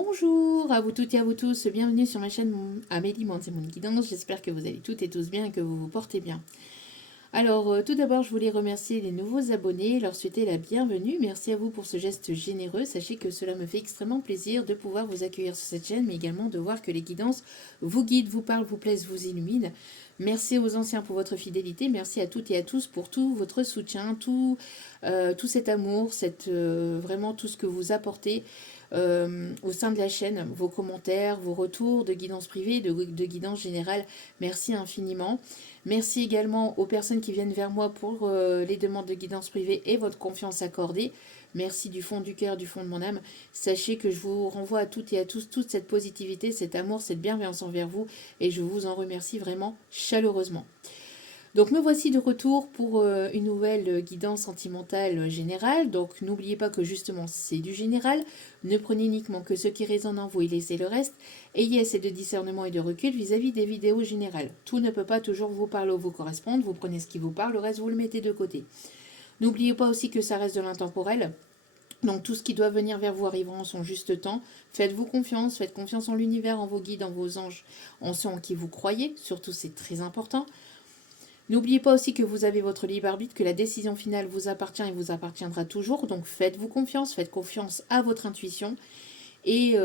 Bonjour à vous toutes et à vous tous, bienvenue sur ma chaîne Amélie Manzemoun Guidance, j'espère que vous allez toutes et tous bien et que vous vous portez bien. Alors tout d'abord je voulais remercier les nouveaux abonnés, leur souhaiter la bienvenue, merci à vous pour ce geste généreux, sachez que cela me fait extrêmement plaisir de pouvoir vous accueillir sur cette chaîne, mais également de voir que les guidances vous guident, vous parlent, vous plaisent, vous illuminent. Merci aux anciens pour votre fidélité, merci à toutes et à tous pour tout votre soutien, tout cet amour, vraiment tout ce que vous apportez au sein de la chaîne, vos commentaires, vos retours de guidance privée, de guidance générale, merci infiniment. Merci également aux personnes qui viennent vers moi pour les demandes de guidance privée et votre confiance accordée. Merci du fond du cœur, du fond de mon âme. Sachez que je vous renvoie à toutes et à tous toute cette positivité, cet amour, cette bienveillance envers vous et je vous en remercie vraiment chaleureusement. Donc me voici de retour pour une nouvelle guidance sentimentale générale. Donc n'oubliez pas que justement c'est du général. Ne prenez uniquement que ce qui résonne en vous et laissez le reste. Ayez assez de discernement et de recul vis-à-vis des vidéos générales. Tout ne peut pas toujours vous parler ou vous correspondre. Vous prenez ce qui vous parle, le reste vous le mettez de côté. N'oubliez pas aussi que ça reste de l'intemporel. Donc tout ce qui doit venir vers vous arrivera en son juste temps. Faites-vous confiance, faites confiance en l'univers, en vos guides, en vos anges, en ceux en qui vous croyez. Surtout c'est très important. N'oubliez pas aussi que vous avez votre libre arbitre, que la décision finale vous appartient et vous appartiendra toujours. Donc faites-vous confiance, faites confiance à votre intuition. Et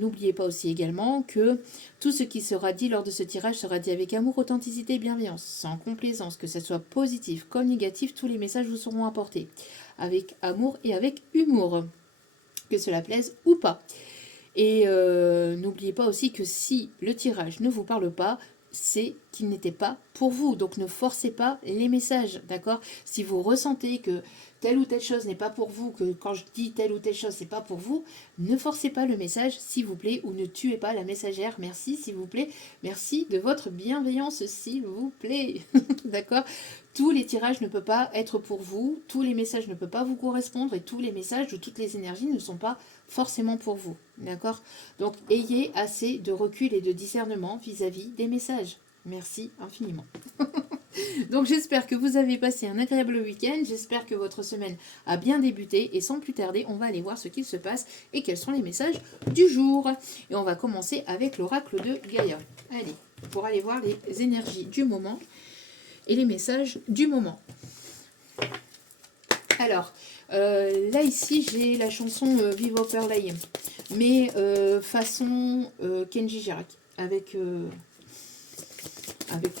n'oubliez pas aussi également que tout ce qui sera dit lors de ce tirage sera dit avec amour, authenticité et bienveillance, sans complaisance, que ce soit positif comme négatif, tous les messages vous seront apportés avec amour et avec humour, que cela plaise ou pas. Et n'oubliez pas aussi que si le tirage ne vous parle pas, c'est qu'il n'était pas pour vous. Donc ne forcez pas les messages, d'accord? Si vous ressentez que telle ou telle chose n'est pas pour vous, que quand je dis telle ou telle chose, c'est pas pour vous, ne forcez pas le message, s'il vous plaît, ou ne tuez pas la messagère. Merci, s'il vous plaît. Merci de votre bienveillance, s'il vous plaît. D'accord? Tous les tirages ne peuvent pas être pour vous, tous les messages ne peuvent pas vous correspondre, et tous les messages ou toutes les énergies ne sont pas forcément pour vous. D'accord? Donc, ayez assez de recul et de discernement vis-à-vis des messages. Merci infiniment. Donc, j'espère que vous avez passé un agréable week-end. J'espère que votre semaine a bien débuté. Et sans plus tarder, on va aller voir ce qu'il se passe et quels sont les messages du jour. Et on va commencer avec l'oracle de Gaïa. Allez, pour aller voir les énergies du moment et les messages du moment. Alors, là ici, j'ai la chanson Vive Overlay, mais façon Kenji Girac, avec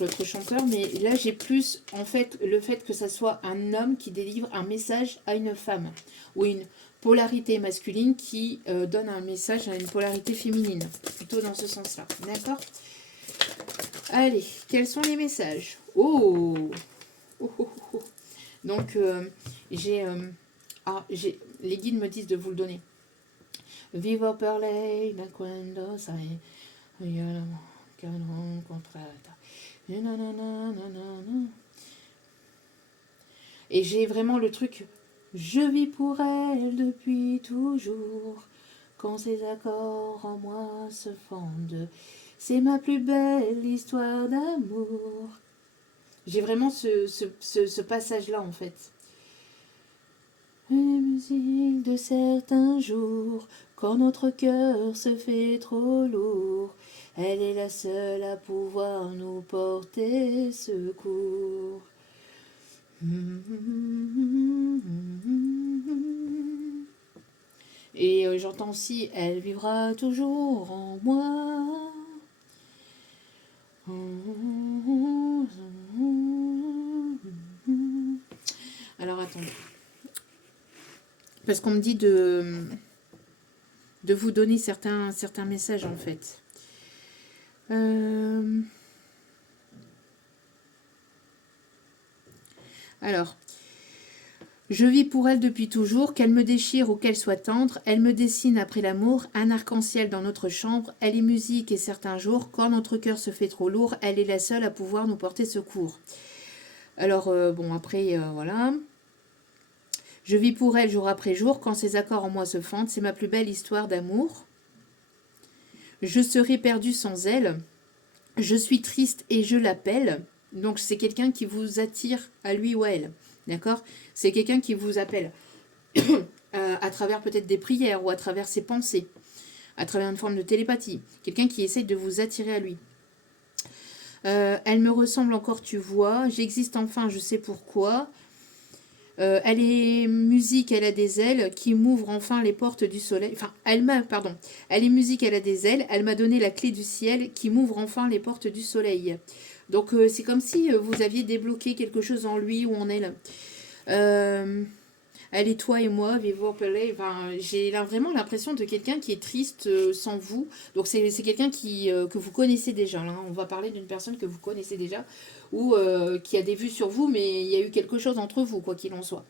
l'autre chanteur. Mais là, j'ai plus, en fait, le fait que ça soit un homme qui délivre un message à une femme, ou une polarité masculine qui donne un message à une polarité féminine, plutôt dans ce sens-là. D'accord? Allez, quels sont les messages? Oh, oh, oh, oh. Donc, les guides me disent de vous le donner. Vivo per lei da quando sai che non incontrata. Et j'ai vraiment le truc. Je vis pour elle depuis toujours. Quand ses accords en moi se fondent, c'est ma plus belle histoire d'amour. J'ai vraiment ce passage-là en fait. Une musique de certains jours, quand notre cœur se fait trop lourd, elle est la seule à pouvoir nous porter secours. Et j'entends aussi, elle vivra toujours en moi. Alors attendez. Parce qu'on me dit de vous donner certains messages en fait. Alors, je vis pour elle depuis toujours, qu'elle me déchire ou qu'elle soit tendre, elle me dessine après l'amour, un arc-en-ciel dans notre chambre, elle est musique et certains jours, quand notre cœur se fait trop lourd, elle est la seule à pouvoir nous porter secours. Alors, bon, après, voilà. Je vis pour elle jour après jour, quand ses accords en moi se fendent, c'est ma plus belle histoire d'amour. Je serai perdue sans elle, je suis triste et je l'appelle. Donc c'est quelqu'un qui vous attire à lui ou à elle, d'accord? C'est quelqu'un qui vous appelle à travers peut-être des prières ou à travers ses pensées. à travers une forme de télépathie. Quelqu'un qui essaye de vous attirer à lui. Elle me ressemble encore, tu vois. J'existe enfin, je sais pourquoi. Elle est musique, elle a des ailes qui m'ouvrent enfin les portes du soleil. Enfin, pardon. Elle est musique, elle a des ailes. Elle m'a donné la clé du ciel qui m'ouvre enfin les portes du soleil. Donc, c'est comme si vous aviez débloqué quelque chose en lui ou en elle. Elle est toi et moi, Vivo Pelé. Enfin, j'ai vraiment l'impression de quelqu'un qui est triste sans vous. Donc c'est quelqu'un que vous connaissez déjà. Là. On va parler d'une personne que vous connaissez déjà ou qui a des vues sur vous, mais il y a eu quelque chose entre vous, quoi qu'il en soit.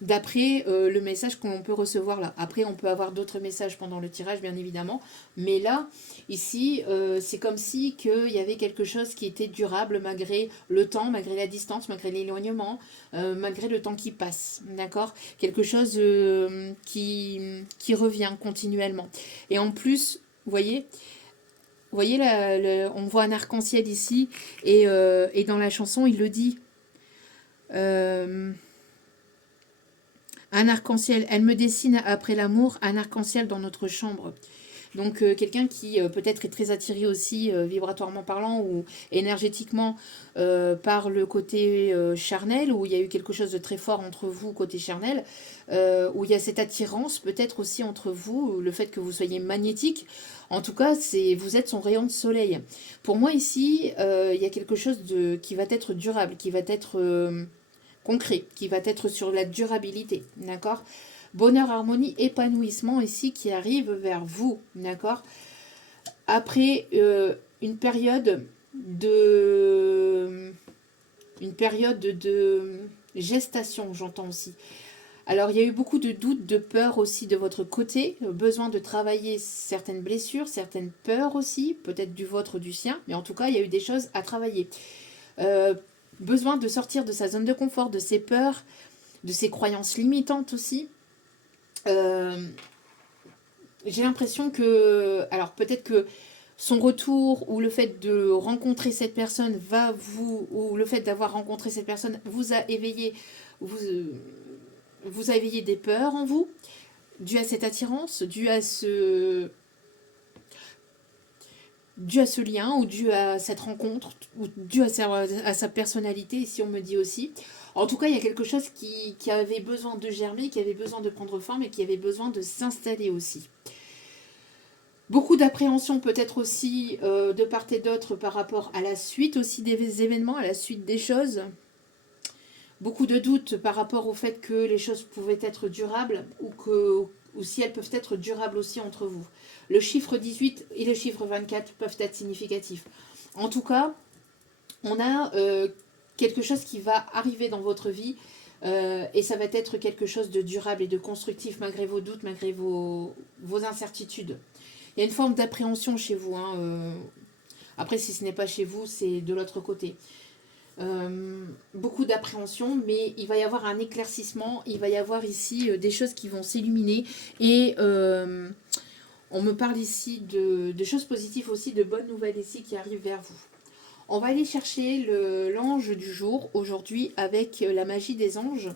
D'après le message qu'on peut recevoir là. Après, on peut avoir d'autres messages pendant le tirage, bien évidemment. Mais là, ici, c'est comme si qu'il y avait quelque chose qui était durable malgré le temps, malgré la distance, malgré l'éloignement, malgré le temps qui passe. D'accord? Quelque chose qui revient continuellement. Et en plus, vous voyez on voit un arc-en-ciel ici, et dans la chanson, il le dit. Un arc-en-ciel, elle me dessine après l'amour un arc-en-ciel dans notre chambre. Donc quelqu'un qui peut-être est très attiré aussi vibratoirement parlant ou énergétiquement par le côté charnel, où il y a eu quelque chose de très fort entre vous côté charnel, où il y a cette attirance peut-être aussi entre vous, le fait que vous soyez magnétique. En tout cas, vous êtes son rayon de soleil. Pour moi ici, il y a quelque chose qui va être durable, qui va être concret, qui va être sur la durabilité, d'accord? Bonheur, harmonie, épanouissement ici qui arrive vers vous, d'accord? Après une période de gestation, j'entends aussi. Alors, il y a eu beaucoup de doutes, de peurs aussi de votre côté, besoin de travailler certaines blessures, certaines peurs aussi, peut-être du vôtre, du sien, mais en tout cas, il y a eu des choses à travailler. Besoin de sortir de sa zone de confort, de ses peurs, de ses croyances limitantes aussi. J'ai l'impression que, alors peut-être que son retour ou le fait de rencontrer cette personne ou le fait d'avoir rencontré cette personne vous a éveillé, vous a éveillé des peurs en vous, dû à cette attirance, dû à ce lien ou dû à cette rencontre ou dû à sa personnalité, ici on me dit aussi. En tout cas, il y a quelque chose qui avait besoin de germer, qui avait besoin de prendre forme et qui avait besoin de s'installer aussi. Beaucoup d'appréhension peut-être aussi de part et d'autre par rapport à la suite aussi des événements, à la suite des choses. Beaucoup de doutes par rapport au fait que les choses pouvaient être durables ou si elles peuvent être durables aussi entre vous. Le chiffre 18 et le chiffre 24 peuvent être significatifs. En tout cas, on a quelque chose qui va arriver dans votre vie et ça va être quelque chose de durable et de constructif malgré vos doutes, malgré vos incertitudes. Il y a une forme d'appréhension chez vous. Après, si ce n'est pas chez vous, c'est de l'autre côté. Beaucoup d'appréhension, mais il va y avoir un éclaircissement. Il va y avoir ici des choses qui vont s'illuminer. Et on me parle ici de choses positives aussi, de bonnes nouvelles ici qui arrivent vers vous. On va aller chercher l'ange du jour aujourd'hui avec la magie des anges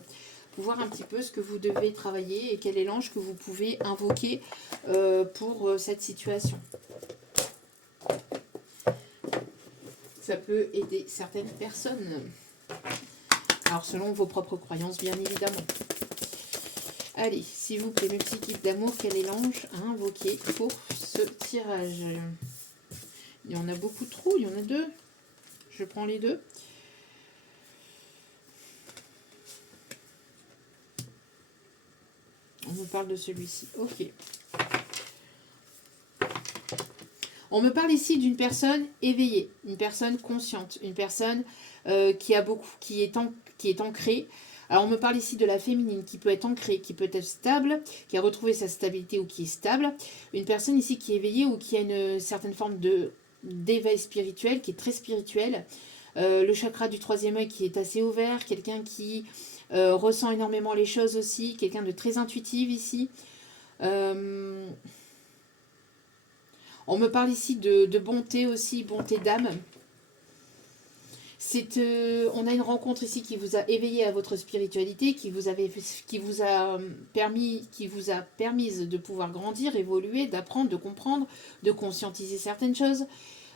pour voir un petit peu ce que vous devez travailler et quel est l'ange que vous pouvez invoquer pour cette situation. Ça peut aider certaines personnes. Alors selon vos propres croyances, bien évidemment. Allez, s'il vous plaît, mes petits guides d'amour, quel est l'ange à invoquer pour ce tirage? Il y en a beaucoup trop, il y en a deux. Je prends les deux. On me parle de celui-ci. Ok. On me parle ici d'une personne éveillée, une personne consciente, une personne qui est ancrée. Alors on me parle ici de la féminine qui peut être ancrée, qui peut être stable, qui a retrouvé sa stabilité ou qui est stable. Une personne ici qui est éveillée ou qui a une certaine forme d'éveil spirituel, qui est très spirituel. Le chakra du troisième œil qui est assez ouvert, quelqu'un qui ressent énormément les choses aussi, quelqu'un de très intuitif ici. On me parle ici de bonté aussi, bonté d'âme. On a une rencontre ici qui vous a éveillé à votre spiritualité, qui vous a permise de pouvoir grandir, évoluer, d'apprendre, de comprendre, de conscientiser certaines choses,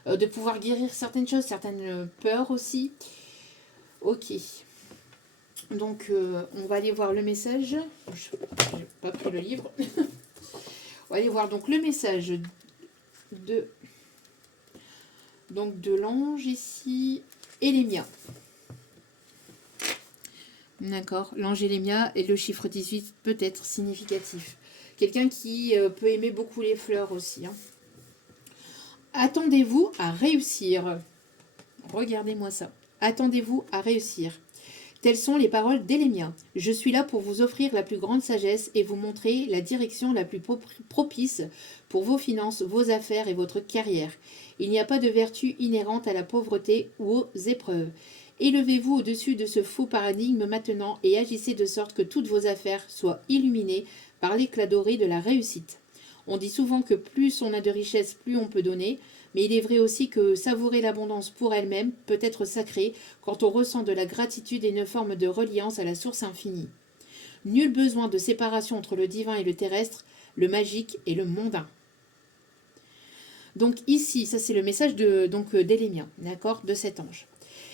de pouvoir guérir certaines choses, certaines peurs aussi. Ok. Donc, on va aller voir le message. Je n'ai pas pris le livre. On va aller voir donc le message de l'ange ici. Elémia. D'accord. L'ange Elémia et le chiffre 18 peut être significatif. Quelqu'un qui peut aimer beaucoup les fleurs aussi. Hein. Attendez-vous à réussir. Regardez-moi ça. Attendez-vous à réussir. Telles sont les paroles d'Elémia. Je suis là pour vous offrir la plus grande sagesse et vous montrer la direction la plus propice pour vos finances, vos affaires et votre carrière. Il n'y a pas de vertu inhérente à la pauvreté ou aux épreuves. Élevez-vous au-dessus de ce faux paradigme maintenant et agissez de sorte que toutes vos affaires soient illuminées par l'éclat doré de la réussite. On dit souvent que plus on a de richesses, plus on peut donner, mais il est vrai aussi que savourer l'abondance pour elle-même peut être sacré quand on ressent de la gratitude et une forme de reliance à la source infinie. Nul besoin de séparation entre le divin et le terrestre, le magique et le mondain. Donc ici, ça c'est le message d'Elémia, d'accord, de cet ange.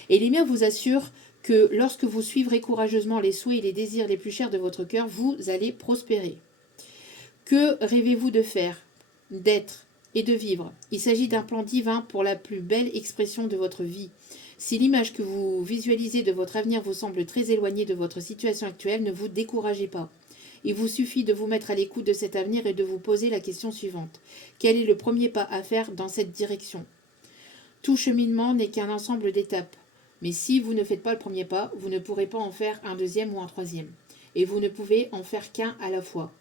Elémia vous assure que lorsque vous suivrez courageusement les souhaits et les désirs les plus chers de votre cœur, vous allez prospérer. Que rêvez-vous de faire, d'être et de vivre? Il s'agit d'un plan divin pour la plus belle expression de votre vie. Si l'image que vous visualisez de votre avenir vous semble très éloignée de votre situation actuelle, ne vous découragez pas. Il vous suffit de vous mettre à l'écoute de cet avenir et de vous poser la question suivante. Quel est le premier pas à faire dans cette direction? Tout cheminement n'est qu'un ensemble d'étapes. Mais si vous ne faites pas le premier pas, vous ne pourrez pas en faire un deuxième ou un troisième. Et vous ne pouvez en faire qu'un à la fois.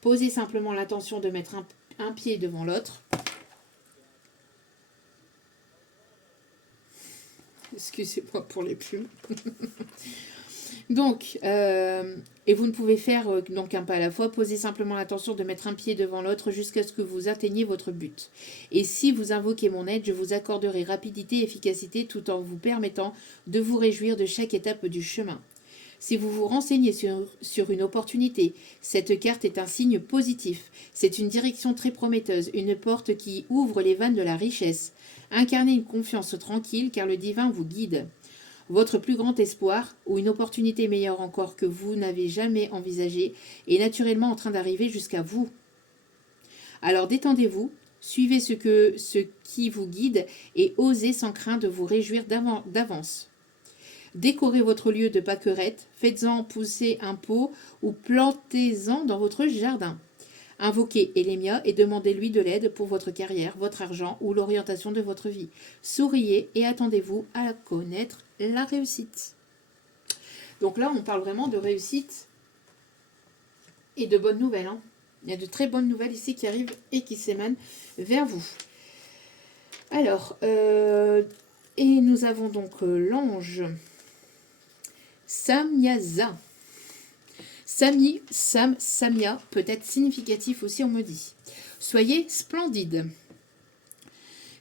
Posez simplement l'intention de mettre un pied devant l'autre. Excusez-moi pour les plumes. Donc, et vous ne pouvez faire donc un pas à la fois. Posez simplement l'intention de mettre un pied devant l'autre jusqu'à ce que vous atteigniez votre but. Et si vous invoquez mon aide, je vous accorderai rapidité et efficacité tout en vous permettant de vous réjouir de chaque étape du chemin. Si vous vous renseignez sur une opportunité, cette carte est un signe positif. C'est une direction très prometteuse, une porte qui ouvre les vannes de la richesse. Incarnez une confiance tranquille car le divin vous guide. Votre plus grand espoir, ou une opportunité meilleure encore que vous n'avez jamais envisagée, est naturellement en train d'arriver jusqu'à vous. Alors détendez-vous, suivez ce qui vous guide et osez sans crainte de vous réjouir d'avance. Décorez votre lieu de pâquerette, faites-en pousser un pot ou plantez-en dans votre jardin. Invoquez Elémia et demandez-lui de l'aide pour votre carrière, votre argent ou l'orientation de votre vie. Souriez et attendez-vous à connaître la réussite. Donc là, on parle vraiment de réussite et de bonnes nouvelles. Hein. Il y a de très bonnes nouvelles ici qui arrivent et qui s'émanent vers vous. Alors, et nous avons donc l'ange Samyaza. Samia peut être significatif aussi, on me dit. Soyez splendide.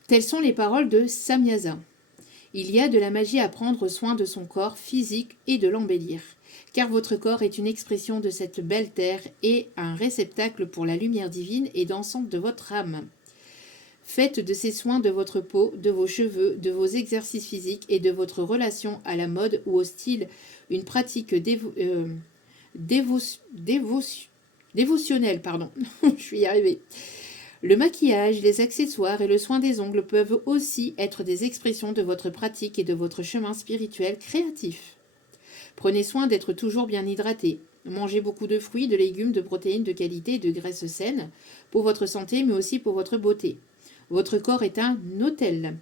Telles sont les paroles de Samyaza. Il y a de la magie à prendre soin de son corps physique et de l'embellir, car votre corps est une expression de cette belle terre et un réceptacle pour la lumière divine et dansante de votre âme. Faites de ces soins de votre peau, de vos cheveux, de vos exercices physiques et de votre relation à la mode ou au style une pratique dévotionnelle. Je vais y arriver. Le maquillage, les accessoires et le soin des ongles peuvent aussi être des expressions de votre pratique et de votre chemin spirituel créatif. Prenez soin d'être toujours bien hydraté. Mangez beaucoup de fruits, de légumes, de protéines de qualité et de graisses saines pour votre santé mais aussi pour votre beauté. Votre corps est un autel.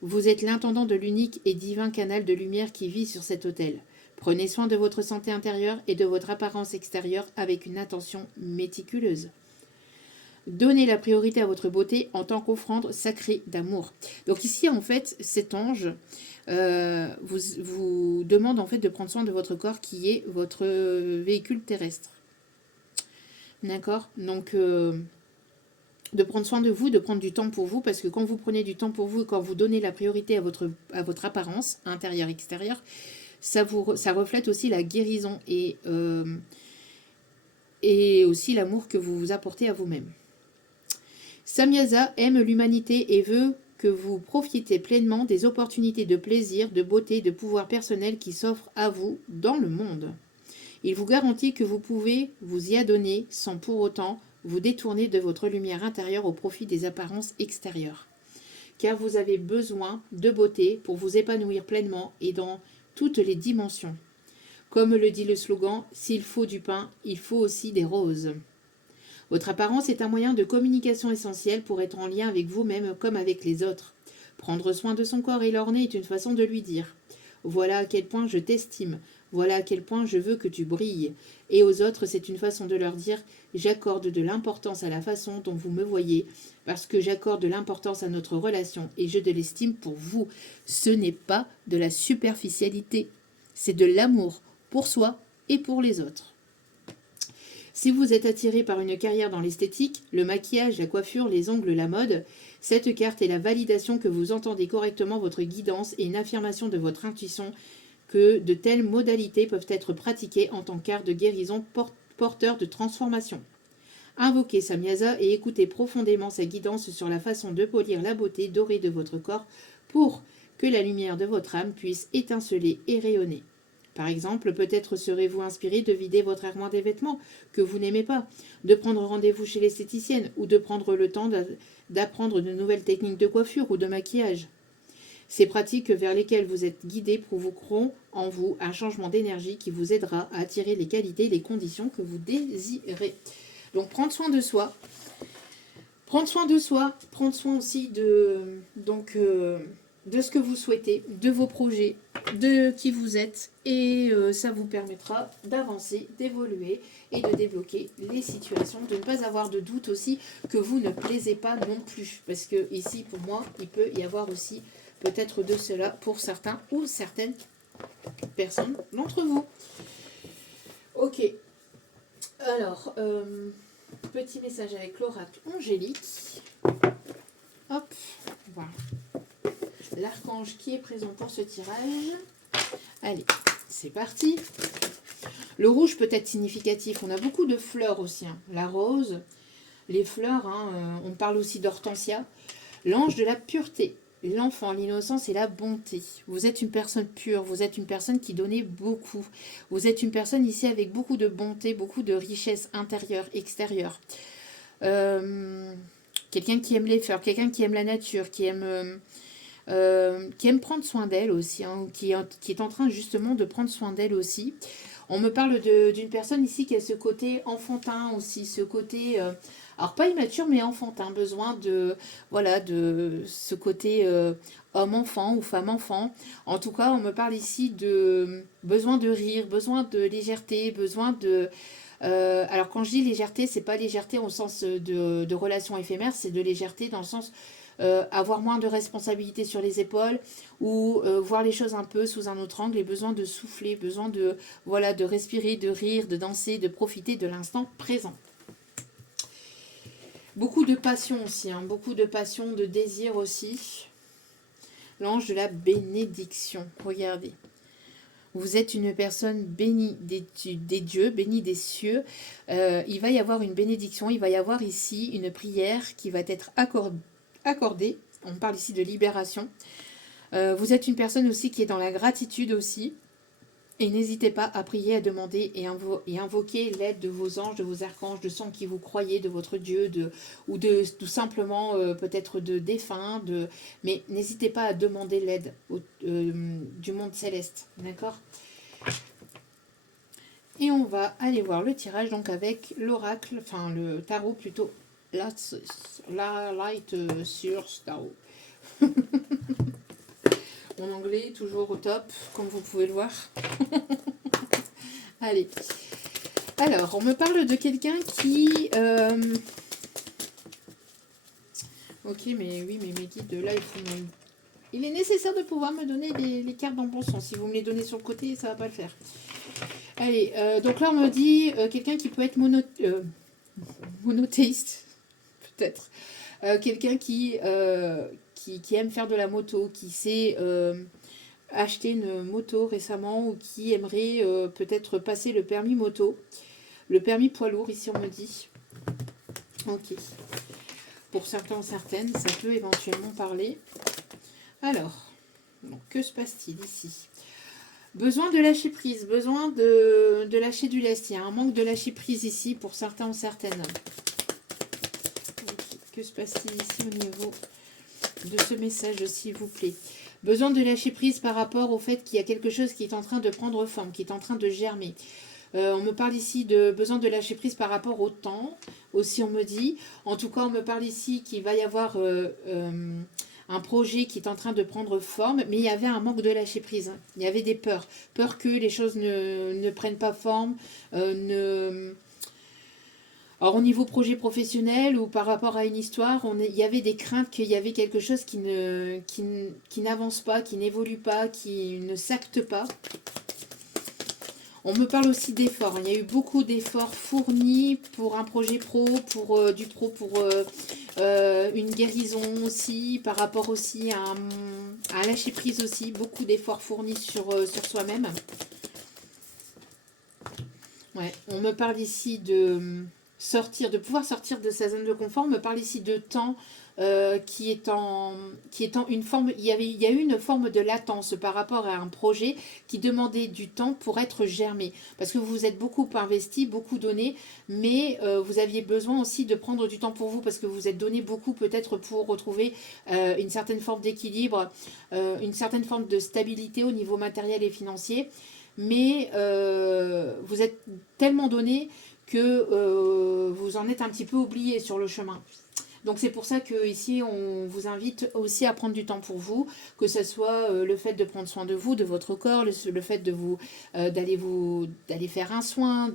Vous êtes l'intendant de l'unique et divin canal de lumière qui vit sur cet autel. Prenez soin de votre santé intérieure et de votre apparence extérieure avec une attention méticuleuse. Donnez la priorité à votre beauté en tant qu'offrande sacrée d'amour. Donc ici, en fait, cet ange vous demande en fait de prendre soin de votre corps qui est votre véhicule terrestre. D'accord ? Donc de prendre soin de vous, de prendre du temps pour vous, parce que quand vous prenez du temps pour vous et quand vous donnez la priorité à votre apparence, intérieure, extérieure, ça reflète aussi la guérison et aussi l'amour que vous vous apportez à vous-même. Samyaza aime l'humanité et veut que vous profitez pleinement des opportunités de plaisir, de beauté, de pouvoir personnel qui s'offrent à vous dans le monde. Il vous garantit que vous pouvez vous y adonner sans pour autant vous détourner de votre lumière intérieure au profit des apparences extérieures. Car vous avez besoin de beauté pour vous épanouir pleinement et dans toutes les dimensions. Comme le dit le slogan, s'il faut du pain, il faut aussi des roses. Votre apparence est un moyen de communication essentiel pour être en lien avec vous-même comme avec les autres. Prendre soin de son corps et l'orner est une façon de lui dire « Voilà à quel point je t'estime, voilà à quel point je veux que tu brilles. » Et aux autres, c'est une façon de leur dire « J'accorde de l'importance à la façon dont vous me voyez, parce que j'accorde de l'importance à notre relation et je de l'estime pour vous. » Ce n'est pas de la superficialité, c'est de l'amour pour soi et pour les autres. Si vous êtes attiré par une carrière dans l'esthétique, le maquillage, la coiffure, les ongles, la mode, cette carte est la validation que vous entendez correctement votre guidance et une affirmation de votre intuition que de telles modalités peuvent être pratiquées en tant qu'art de guérison porteur de transformation. Invoquez Samyaza et écoutez profondément sa guidance sur la façon de polir la beauté dorée de votre corps pour que la lumière de votre âme puisse étinceler et rayonner. Par exemple, peut-être serez-vous inspiré de vider votre armoire des vêtements que vous n'aimez pas, de prendre rendez-vous chez l'esthéticienne ou de prendre le temps d'apprendre de nouvelles techniques de coiffure ou de maquillage. Ces pratiques vers lesquelles vous êtes guidé provoqueront en vous un changement d'énergie qui vous aidera à attirer les qualités et les conditions que vous désirez. Donc, prendre soin de soi. Prendre soin aussi de ce que vous souhaitez, de vos projets, de qui vous êtes. Et ça vous permettra d'avancer, d'évoluer et de débloquer les situations, de ne pas avoir de doute aussi que vous ne plaisez pas non plus. Parce que ici, pour moi, il peut y avoir aussi peut-être de cela pour certains ou certaines personnes d'entre vous. Ok. Alors, petit message avec l'oracle angélique. Hop, voilà. L'archange qui est présent pour ce tirage. Allez, c'est parti. Le rouge peut être significatif. On a beaucoup de fleurs aussi. Hein. La rose, les fleurs, on parle aussi d'hortensia. L'ange de la pureté, l'enfant, l'innocence et la bonté. Vous êtes une personne pure, vous êtes une personne qui donnait beaucoup. Vous êtes une personne ici avec beaucoup de bonté, beaucoup de richesse intérieure, extérieure. Quelqu'un qui aime les fleurs, quelqu'un qui aime la nature, qui aime prendre soin d'elle aussi, hein, qui est en train justement de prendre soin d'elle aussi. On me parle d'une personne ici qui a ce côté enfantin aussi, ce côté, alors pas immature mais enfantin, besoin de ce côté homme-enfant ou femme-enfant. En tout cas, on me parle ici de besoin de rire, besoin de légèreté, besoin de... alors quand je dis légèreté, c'est pas légèreté au sens de relation éphémère, c'est de légèreté dans le sens... avoir moins de responsabilités sur les épaules ou voir les choses un peu sous un autre angle et besoin de souffler, besoin de respirer, de rire, de danser, de profiter de l'instant présent. Beaucoup de passion aussi, hein, beaucoup de passion, de désir aussi. L'ange de la bénédiction, regardez. Vous êtes une personne bénie des dieux, bénie des cieux. Il va y avoir une bénédiction, il va y avoir ici une prière qui va être accordée. On parle ici de libération. Vous êtes une personne aussi qui est dans la gratitude aussi. Et n'hésitez pas à prier, à demander et invoquer l'aide de vos anges, de vos archanges, de ceux en qui vous croyez, de votre Dieu, ou de tout simplement peut-être de défunts. Mais n'hésitez pas à demander l'aide du monde céleste. D'accord ? Et on va aller voir le tirage donc avec l'oracle, enfin le tarot plutôt, Light Source Tarot. Mon anglais toujours au top, comme vous pouvez le voir. Allez. Alors, on me parle de quelqu'un qui... Ok, mais oui, mais mes guides, là, il est nécessaire de pouvoir me donner les cartes dans le bon sens. Si vous me les donnez sur le côté, ça va pas le faire. Allez, donc là, on me dit quelqu'un qui peut être monothéiste. peut-être. Quelqu'un qui aime faire de la moto, qui sait acheter une moto récemment ou qui aimerait peut-être passer le permis moto, le permis poids lourd, ici on me dit. Ok. Pour certains ou certaines, ça peut éventuellement parler. Alors, donc, que se passe-t-il ici? Besoin de lâcher prise, besoin de lâcher du lest. Il y a un manque de lâcher prise ici pour certains ou certaines. Okay. Que se passe-t-il ici au niveau de ce message, s'il vous plaît? Besoin de lâcher prise par rapport au fait qu'il y a quelque chose qui est en train de prendre forme, qui est en train de germer. On me parle ici de besoin de lâcher prise par rapport au temps, aussi on me dit. En tout cas, on me parle ici qu'il va y avoir un projet qui est en train de prendre forme, mais il y avait un manque de lâcher prise. Il y avait des peurs. Peur que les choses ne prennent pas forme, Alors au niveau projet professionnel ou par rapport à une histoire, il y avait des craintes qu'il y avait quelque chose qui n'avance pas, qui n'évolue pas, qui ne s'acte pas. On me parle aussi d'efforts. Il y a eu beaucoup d'efforts fournis pour un projet pro, pour une guérison aussi, par rapport aussi à un lâcher prise aussi. Beaucoup d'efforts fournis sur soi-même. Ouais, on me parle ici de pouvoir sortir de sa zone de confort. On me parle ici de temps qui est en une forme. Il y a eu une forme de latence par rapport à un projet qui demandait du temps pour être germé. Parce que vous vous êtes beaucoup investi, beaucoup donné, mais vous aviez besoin aussi de prendre du temps pour vous parce que vous vous êtes donné beaucoup peut-être pour retrouver une certaine forme d'équilibre, une certaine forme de stabilité au niveau matériel et financier. Mais vous êtes tellement donné que vous en êtes un petit peu oublié sur le chemin. Donc c'est pour ça que ici on vous invite aussi à prendre du temps pour vous, que ce soit le fait de prendre soin de vous, de votre corps, le fait de d'aller faire un soin,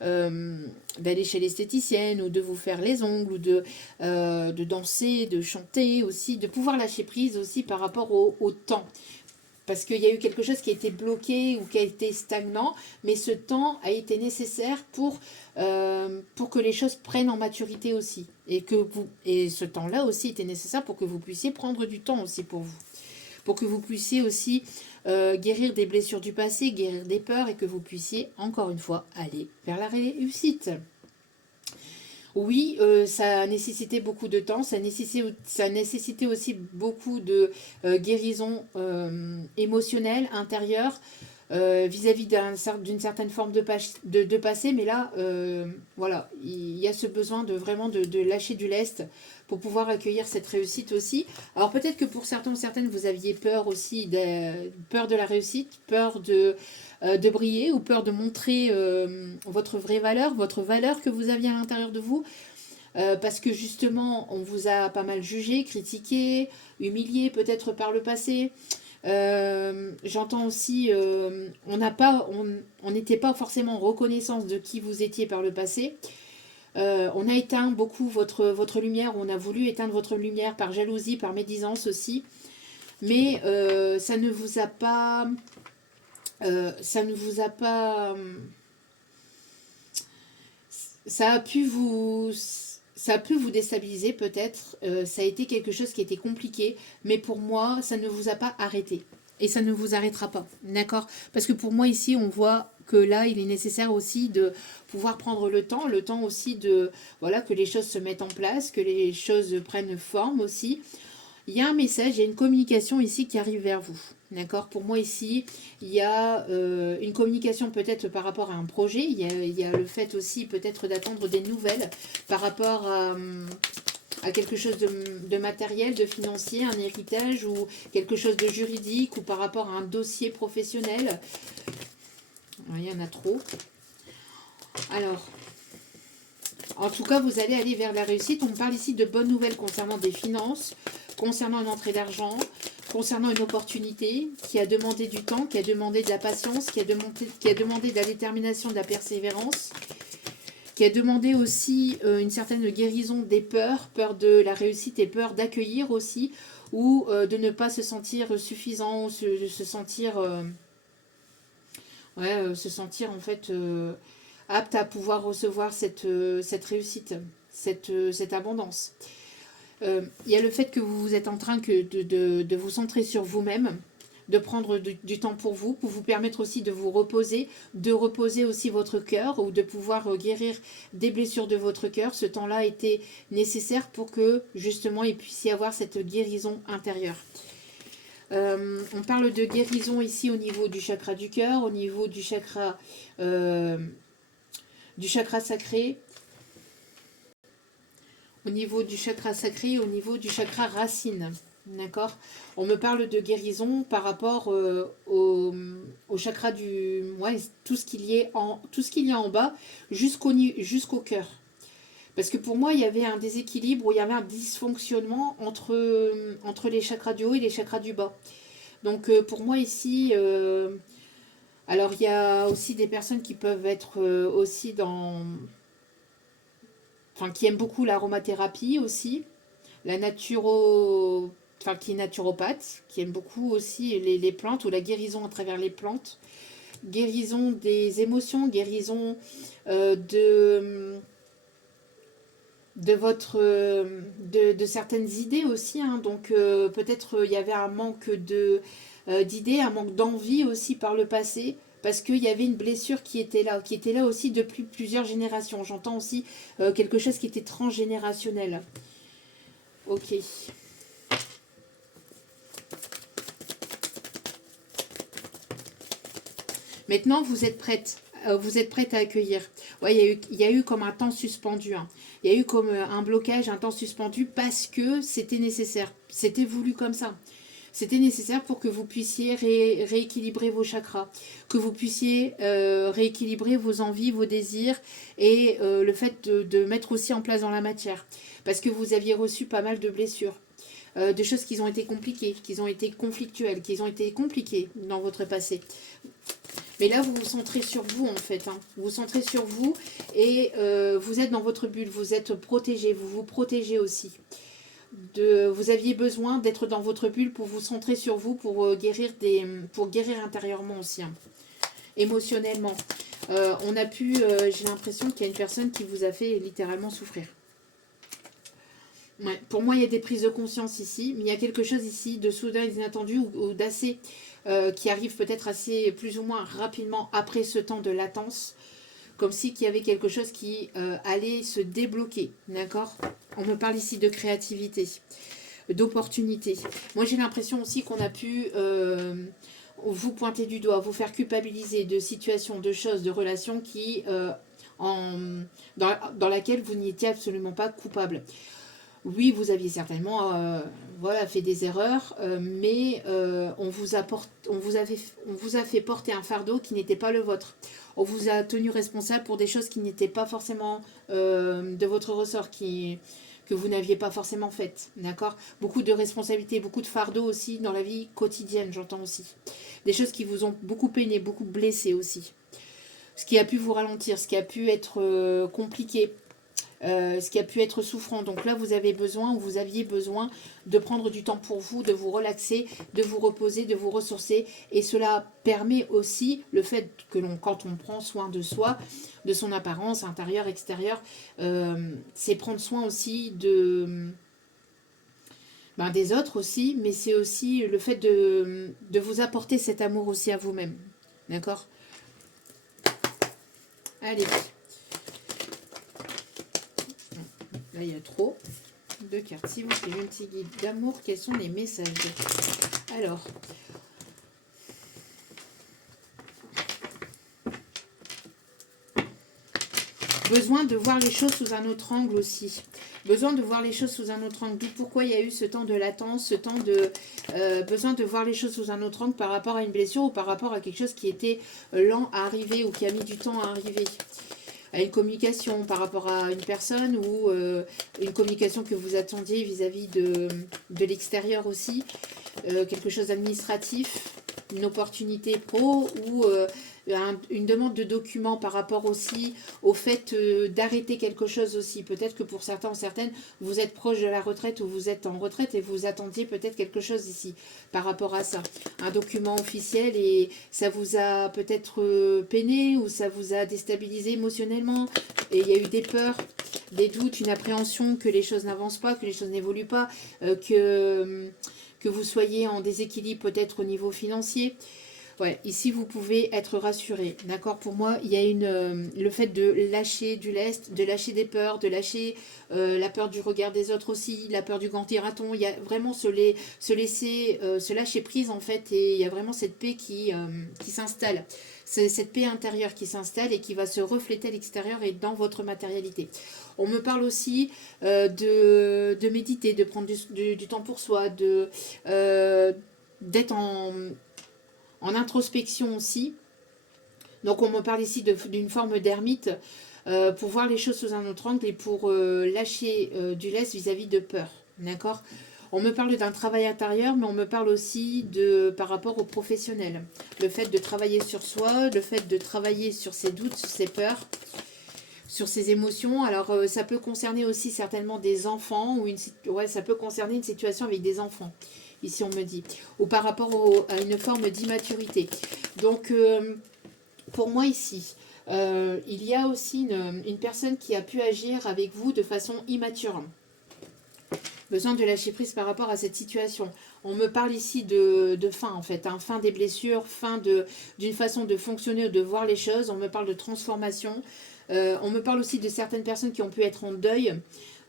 d'aller chez l'esthéticienne ou de vous faire les ongles ou de danser, de chanter aussi, de pouvoir lâcher prise aussi par rapport au temps. Parce qu'il y a eu quelque chose qui a été bloqué ou qui a été stagnant, mais ce temps a été nécessaire pour que les choses prennent en maturité aussi. Et ce temps-là aussi était nécessaire pour que vous puissiez prendre du temps aussi pour vous. Pour que vous puissiez aussi guérir des blessures du passé, guérir des peurs et que vous puissiez, encore une fois, aller vers la réussite. Oui, ça a nécessité beaucoup de temps, ça a nécessité aussi beaucoup de guérison émotionnelle, intérieure, vis-à-vis d'une certaine forme de passé. Mais là, voilà, il y a ce besoin de vraiment de lâcher du lest pour pouvoir accueillir cette réussite aussi. Alors peut-être que pour certains ou certaines, vous aviez peur aussi, peur de la réussite, peur de briller ou peur de montrer votre vraie valeur, votre valeur que vous aviez à l'intérieur de vous. Parce que justement, on vous a pas mal jugé, critiqué, humilié peut-être par le passé. J'entends aussi, on n'était pas forcément en reconnaissance de qui vous étiez par le passé. On a éteint beaucoup votre lumière, on a voulu éteindre votre lumière par jalousie, par médisance aussi. Mais ça ne vous a pas... ça a pu vous déstabiliser peut-être. Ça a été quelque chose qui était compliqué, mais pour moi, ça ne vous a pas arrêté. Et ça ne vous arrêtera pas, d'accord? Parce que pour moi, ici, on voit que là, il est nécessaire aussi de pouvoir prendre le temps aussi de, voilà, que les choses se mettent en place, que les choses prennent forme aussi. Il y a un message, il y a une communication ici qui arrive vers vous. D'accord? Pour moi ici, il y a une communication peut-être par rapport à un projet. Il y a le fait aussi peut-être d'attendre des nouvelles par rapport à quelque chose de matériel, de financier, un héritage ou quelque chose de juridique ou par rapport à un dossier professionnel. Il y en a trop. Alors, en tout cas, vous allez aller vers la réussite. On parle ici de bonnes nouvelles concernant des finances, concernant une entrée d'argent, concernant une opportunité qui a demandé du temps, qui a demandé de la patience, qui a demandé de la détermination, de la persévérance, qui a demandé aussi une certaine guérison des peurs, peur de la réussite et peur d'accueillir aussi, ou de ne pas se sentir suffisant, ou se sentir en fait apte à pouvoir recevoir cette réussite, cette abondance. Il y a le fait que vous êtes en train de vous centrer sur vous-même, de prendre du temps pour vous permettre aussi de vous reposer, de reposer aussi votre cœur ou de pouvoir guérir des blessures de votre cœur. Ce temps-là était nécessaire pour que justement il puisse y avoir cette guérison intérieure. On parle de guérison ici au niveau du chakra du cœur, au niveau du chakra sacré, au niveau du chakra sacré, au niveau du chakra racine. D'accord. On me parle de guérison par rapport au chakra du... Ouais, tout ce qu'il y a en bas jusqu'au cœur. Parce que pour moi, il y avait un déséquilibre, il y avait un dysfonctionnement entre les chakras du haut et les chakras du bas. Donc pour moi ici... alors il y a aussi des personnes qui peuvent être aussi dans... Enfin, qui aiment beaucoup l'aromathérapie aussi. La naturo... Enfin, qui est naturopathe, qui aime beaucoup aussi les plantes ou la guérison à travers les plantes. Guérison des émotions, guérison de certaines idées aussi. Hein. Donc peut-être il y avait un manque d'idées, un manque d'envie aussi par le passé. Parce qu'il y avait une blessure qui était là aussi depuis plusieurs générations. J'entends aussi quelque chose qui était transgénérationnel. Ok. Maintenant, vous êtes prête. Vous êtes prête à accueillir. Ouais, il y a eu comme un temps suspendu. Hein. Il y a eu comme un blocage, un temps suspendu parce que c'était nécessaire. C'était voulu comme ça. C'était nécessaire pour que vous puissiez rééquilibrer vos chakras, que vous puissiez rééquilibrer vos envies, vos désirs et le fait de mettre aussi en place dans la matière. Parce que vous aviez reçu pas mal de blessures. De choses qui ont été compliquées, qui ont été conflictuelles, qui ont été compliquées dans votre passé. Mais là, vous vous centrez sur vous, en fait. Hein. Vous vous centrez sur vous et vous êtes dans votre bulle. Vous êtes protégé. Vous vous protégez aussi. Vous aviez besoin d'être dans votre bulle pour vous centrer sur vous, pour guérir intérieurement aussi. Hein. Émotionnellement. On a pu... j'ai l'impression qu'il y a une personne qui vous a fait littéralement souffrir. Ouais, pour moi, il y a des prises de conscience ici, mais il y a quelque chose ici de soudain et d'inattendu ou d'assez... qui arrive peut-être assez plus ou moins rapidement après ce temps de latence, comme si qu'il y avait quelque chose qui allait se débloquer, d'accord? On me parle ici de créativité, d'opportunité. Moi j'ai l'impression aussi qu'on a pu vous pointer du doigt, vous faire culpabiliser de situations, de choses, de relations qui dans laquelle vous n'étiez absolument pas coupable. Oui, vous aviez certainement fait des erreurs, mais on vous a fait porter un fardeau qui n'était pas le vôtre. On vous a tenu responsable pour des choses qui n'étaient pas forcément de votre ressort, que vous n'aviez pas forcément faites. D'accord ? Beaucoup de responsabilités, beaucoup de fardeaux aussi dans la vie quotidienne, j'entends aussi. Des choses qui vous ont beaucoup peiné, beaucoup blessé aussi. Ce qui a pu vous ralentir, ce qui a pu être compliqué. Ce qui a pu être souffrant. Donc là, vous aviez besoin de prendre du temps pour vous, de vous relaxer, de vous reposer, de vous ressourcer. Et cela permet aussi le fait que quand on prend soin de soi, de son apparence intérieure, extérieure, c'est prendre soin aussi des autres aussi, mais c'est aussi le fait de vous apporter cet amour aussi à vous-même. D'accord ? Allez. Là, il y a trop de cartes. S'il vous plaît, un petit guide d'amour. Quels sont les messages? Alors, besoin de voir les choses sous un autre angle aussi. Besoin de voir les choses sous un autre angle. D'où pourquoi il y a eu ce temps de latence, ce temps de... besoin de voir les choses sous un autre angle par rapport à une blessure ou par rapport à quelque chose qui était lent à arriver ou qui a mis du temps à arriver. À une communication par rapport à une personne ou une communication que vous attendiez vis-à-vis de l'extérieur aussi, quelque chose d'administratif, une opportunité pro ou une demande de document par rapport aussi au fait d'arrêter quelque chose aussi. Peut-être que pour certains ou certaines, vous êtes proche de la retraite ou vous êtes en retraite et vous attendiez peut-être quelque chose ici par rapport à ça. Un document officiel et ça vous a peut-être peiné ou ça vous a déstabilisé émotionnellement et il y a eu des peurs, des doutes, une appréhension que les choses n'avancent pas, que les choses n'évoluent pas, que vous soyez en déséquilibre peut-être au niveau financier. Ouais, ici vous pouvez être rassuré, d'accord. Pour moi, il y a le fait de lâcher du lest, de lâcher des peurs, de lâcher la peur du regard des autres aussi, la peur du grand tiraton. Il y a vraiment se laisser, se lâcher prise en fait, et il y a vraiment cette paix qui s'installe. C'est cette paix intérieure qui s'installe et qui va se refléter à l'extérieur et dans votre matérialité. On me parle aussi de méditer, de prendre du temps pour soi, d'être en introspection aussi. Donc on me parle ici d'une forme d'ermite pour voir les choses sous un autre angle et pour lâcher du lest vis-à-vis de peur. D'accord. On me parle d'un travail intérieur, mais on me parle aussi par rapport au professionnel. Le fait de travailler sur soi, le fait de travailler sur ses doutes, sur ses peurs, sur ses émotions. Alors ça peut concerner aussi certainement des enfants, ça peut concerner une situation avec des enfants. Ici on me dit, ou par rapport à une forme d'immaturité. Donc pour moi ici, il y a aussi une personne qui a pu agir avec vous de façon immature. Besoin de lâcher prise par rapport à cette situation. On me parle ici de fin en fait, fin des blessures, fin d'une façon de fonctionner, de voir les choses. On me parle de transformation. On me parle aussi de certaines personnes qui ont pu être en deuil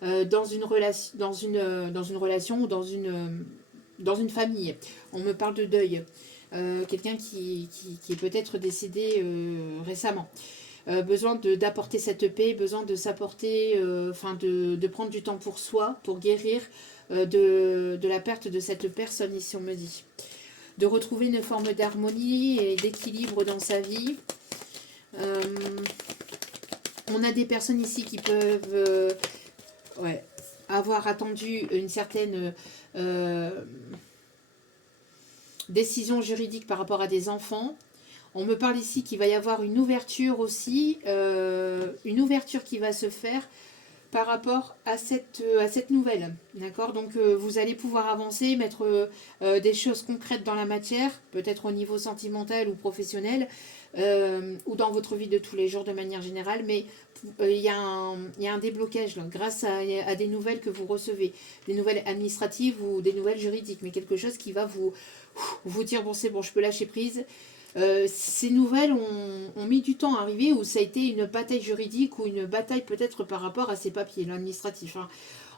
dans une relation ou dans une famille. On me parle de deuil. Quelqu'un qui est peut-être décédé récemment. Besoin d'apporter cette paix, besoin de s'apporter, de prendre du temps pour soi, pour guérir de la perte de cette personne ici, on me dit. De retrouver une forme d'harmonie et d'équilibre dans sa vie. On a des personnes ici qui peuvent avoir attendu une certaine décision juridique par rapport à des enfants. On me parle ici qu'il va y avoir une ouverture aussi, une ouverture qui va se faire par rapport à cette nouvelle. D'accord. Donc vous allez pouvoir avancer, mettre des choses concrètes dans la matière, peut-être au niveau sentimental ou professionnel, ou dans votre vie de tous les jours de manière générale, mais il y a un déblocage là, grâce à des nouvelles que vous recevez, des nouvelles administratives ou des nouvelles juridiques, mais quelque chose qui va vous dire bon c'est bon, je peux lâcher prise. Ces nouvelles ont mis du temps à arriver, ou ça a été une bataille juridique ou une bataille peut-être par rapport à ces papiers administratifs. Hein.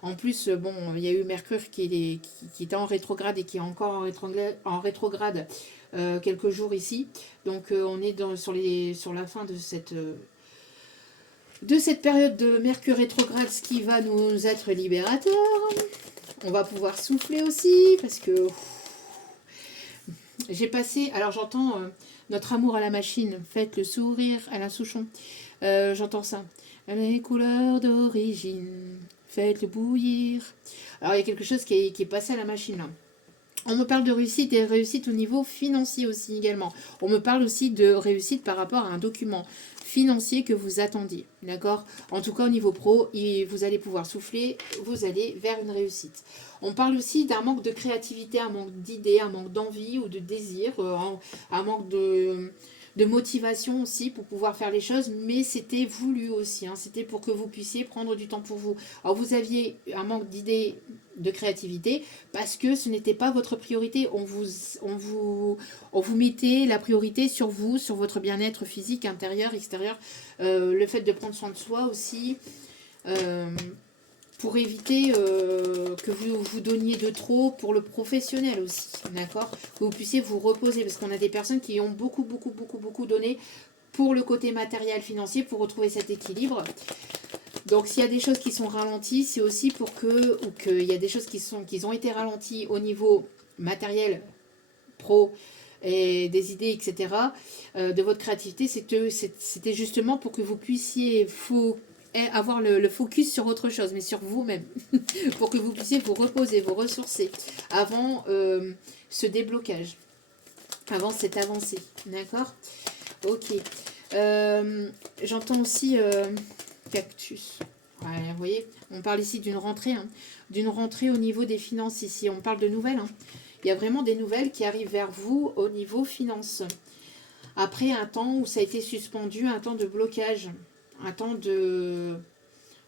En plus, bon, il y a eu Mercure qui était en rétrograde et qui est encore en rétrograde quelques jours ici. Donc on est sur la fin de cette période de Mercure rétrograde, ce qui va nous être libérateur. On va pouvoir souffler aussi parce que j'ai passé, alors j'entends notre amour à la machine, faites le sourire Alain Souchon, j'entends ça, les couleurs d'origine, faites-le bouillir. Alors il y a quelque chose qui est passé à la machine là. On me parle de réussite et réussite au niveau financier aussi également. On me parle aussi de réussite par rapport à un document financier que vous attendiez. D'accord. En tout cas au niveau pro, vous allez pouvoir souffler, vous allez vers une réussite. On parle aussi d'un manque de créativité, un manque d'idées, un manque d'envie ou de désir, un manque de motivation aussi pour pouvoir faire les choses, mais c'était voulu aussi, hein, c'était pour que vous puissiez prendre du temps pour vous. Alors vous aviez un manque d'idées, de créativité, parce que ce n'était pas votre priorité, on vous mettait la priorité sur vous, sur votre bien-être physique, intérieur, extérieur, le fait de prendre soin de soi aussi, pour éviter que vous vous donniez de trop pour le professionnel aussi, d'accord. Que vous puissiez vous reposer, parce qu'on a des personnes qui ont beaucoup donné pour le côté matériel, financier, pour retrouver cet équilibre. Donc s'il y a des choses qui sont ralenties, c'est aussi pour qu'il y a des choses qui ont été ralenties au niveau matériel, pro, et des idées, etc., de votre créativité. C'était justement pour que vous puissiez avoir le focus sur autre chose, mais sur vous-même, pour que vous puissiez vous reposer, vous ressourcer avant ce déblocage, avant cette avancée, d'accord. Ok. J'entends aussi cactus. Ouais, vous voyez, on parle ici d'une rentrée, hein, d'une rentrée au niveau des finances ici. On parle de nouvelles. Hein. Il y a vraiment des nouvelles qui arrivent vers vous au niveau finance. Après un temps où ça a été suspendu, un temps de blocage, un temps de...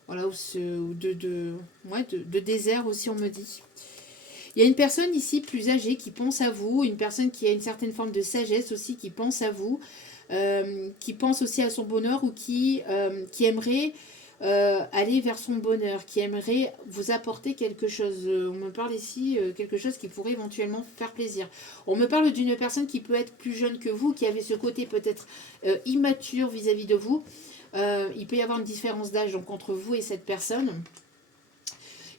Voilà, de désert aussi, on me dit. Il y a une personne ici plus âgée qui pense à vous, une personne qui a une certaine forme de sagesse aussi qui pense à vous, qui pense aussi à son bonheur ou qui aimerait aller vers son bonheur, qui aimerait vous apporter quelque chose. On me parle ici quelque chose qui pourrait éventuellement faire plaisir. On me parle d'une personne qui peut être plus jeune que vous, qui avait ce côté peut-être immature vis-à-vis de vous. Il peut y avoir une différence d'âge donc entre vous et cette personne.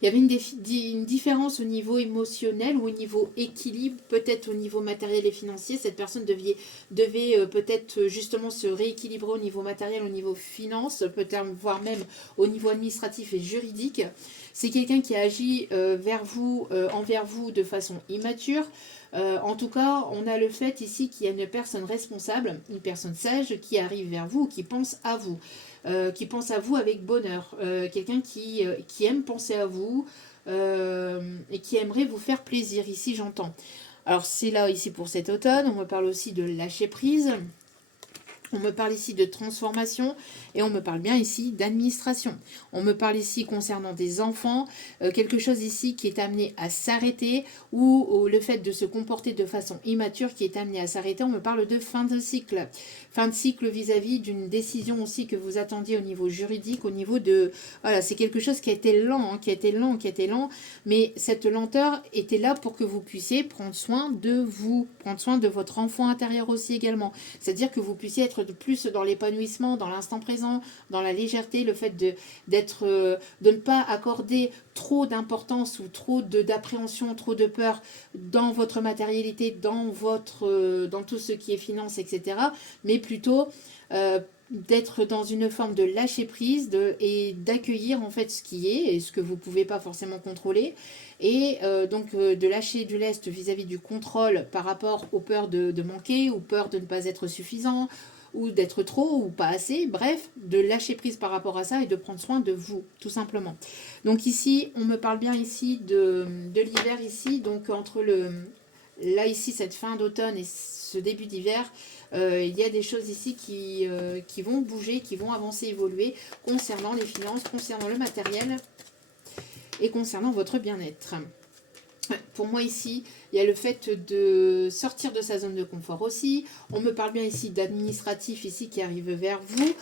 Il y avait une différence au niveau émotionnel ou au niveau équilibre, peut-être au niveau matériel et financier. Cette personne devait peut-être justement se rééquilibrer au niveau matériel, au niveau finance, peut-être voire même au niveau administratif et juridique. C'est quelqu'un qui a agi envers vous de façon immature. En tout cas, on a le fait ici qu'il y a une personne responsable, une personne sage qui arrive vers vous, qui pense à vous. Qui pense à vous avec bonheur, quelqu'un qui aime penser à vous et qui aimerait vous faire plaisir, ici j'entends. Alors c'est là ici pour cet automne, on me parle aussi de lâcher prise, on me parle ici de transformation et on me parle bien ici d'administration. On me parle ici concernant des enfants, quelque chose ici qui est amené à s'arrêter ou le fait de se comporter de façon immature qui est amené à s'arrêter. On me parle de fin de cycle. Fin de cycle vis-à-vis d'une décision aussi que vous attendiez au niveau juridique, au niveau de... Voilà, c'est quelque chose qui a été lent, hein, qui a été lent, mais cette lenteur était là pour que vous puissiez prendre soin de vous, prendre soin de votre enfant intérieur aussi également. C'est-à-dire que vous puissiez être de plus dans l'épanouissement, dans l'instant présent, dans la légèreté, le fait de ne pas accorder trop d'importance ou trop d'appréhension, trop de peur dans votre matérialité, dans tout ce qui est finance, etc. Mais plutôt d'être dans une forme de lâcher prise et d'accueillir en fait ce qui est et ce que vous ne pouvez pas forcément contrôler et donc de lâcher du lest vis-à-vis du contrôle par rapport aux peurs de manquer ou peur de ne pas être suffisant ou d'être trop ou pas assez, bref, de lâcher prise par rapport à ça et de prendre soin de vous, tout simplement. Donc ici, on me parle bien ici de l'hiver ici, donc entre là ici, cette fin d'automne et ce début d'hiver, il y a des choses ici qui vont bouger, qui vont avancer, évoluer concernant les finances, concernant le matériel et concernant votre bien-être. Pour moi ici, il y a le fait de sortir de sa zone de confort aussi. On me parle bien ici d'administratif ici qui arrive vers vous.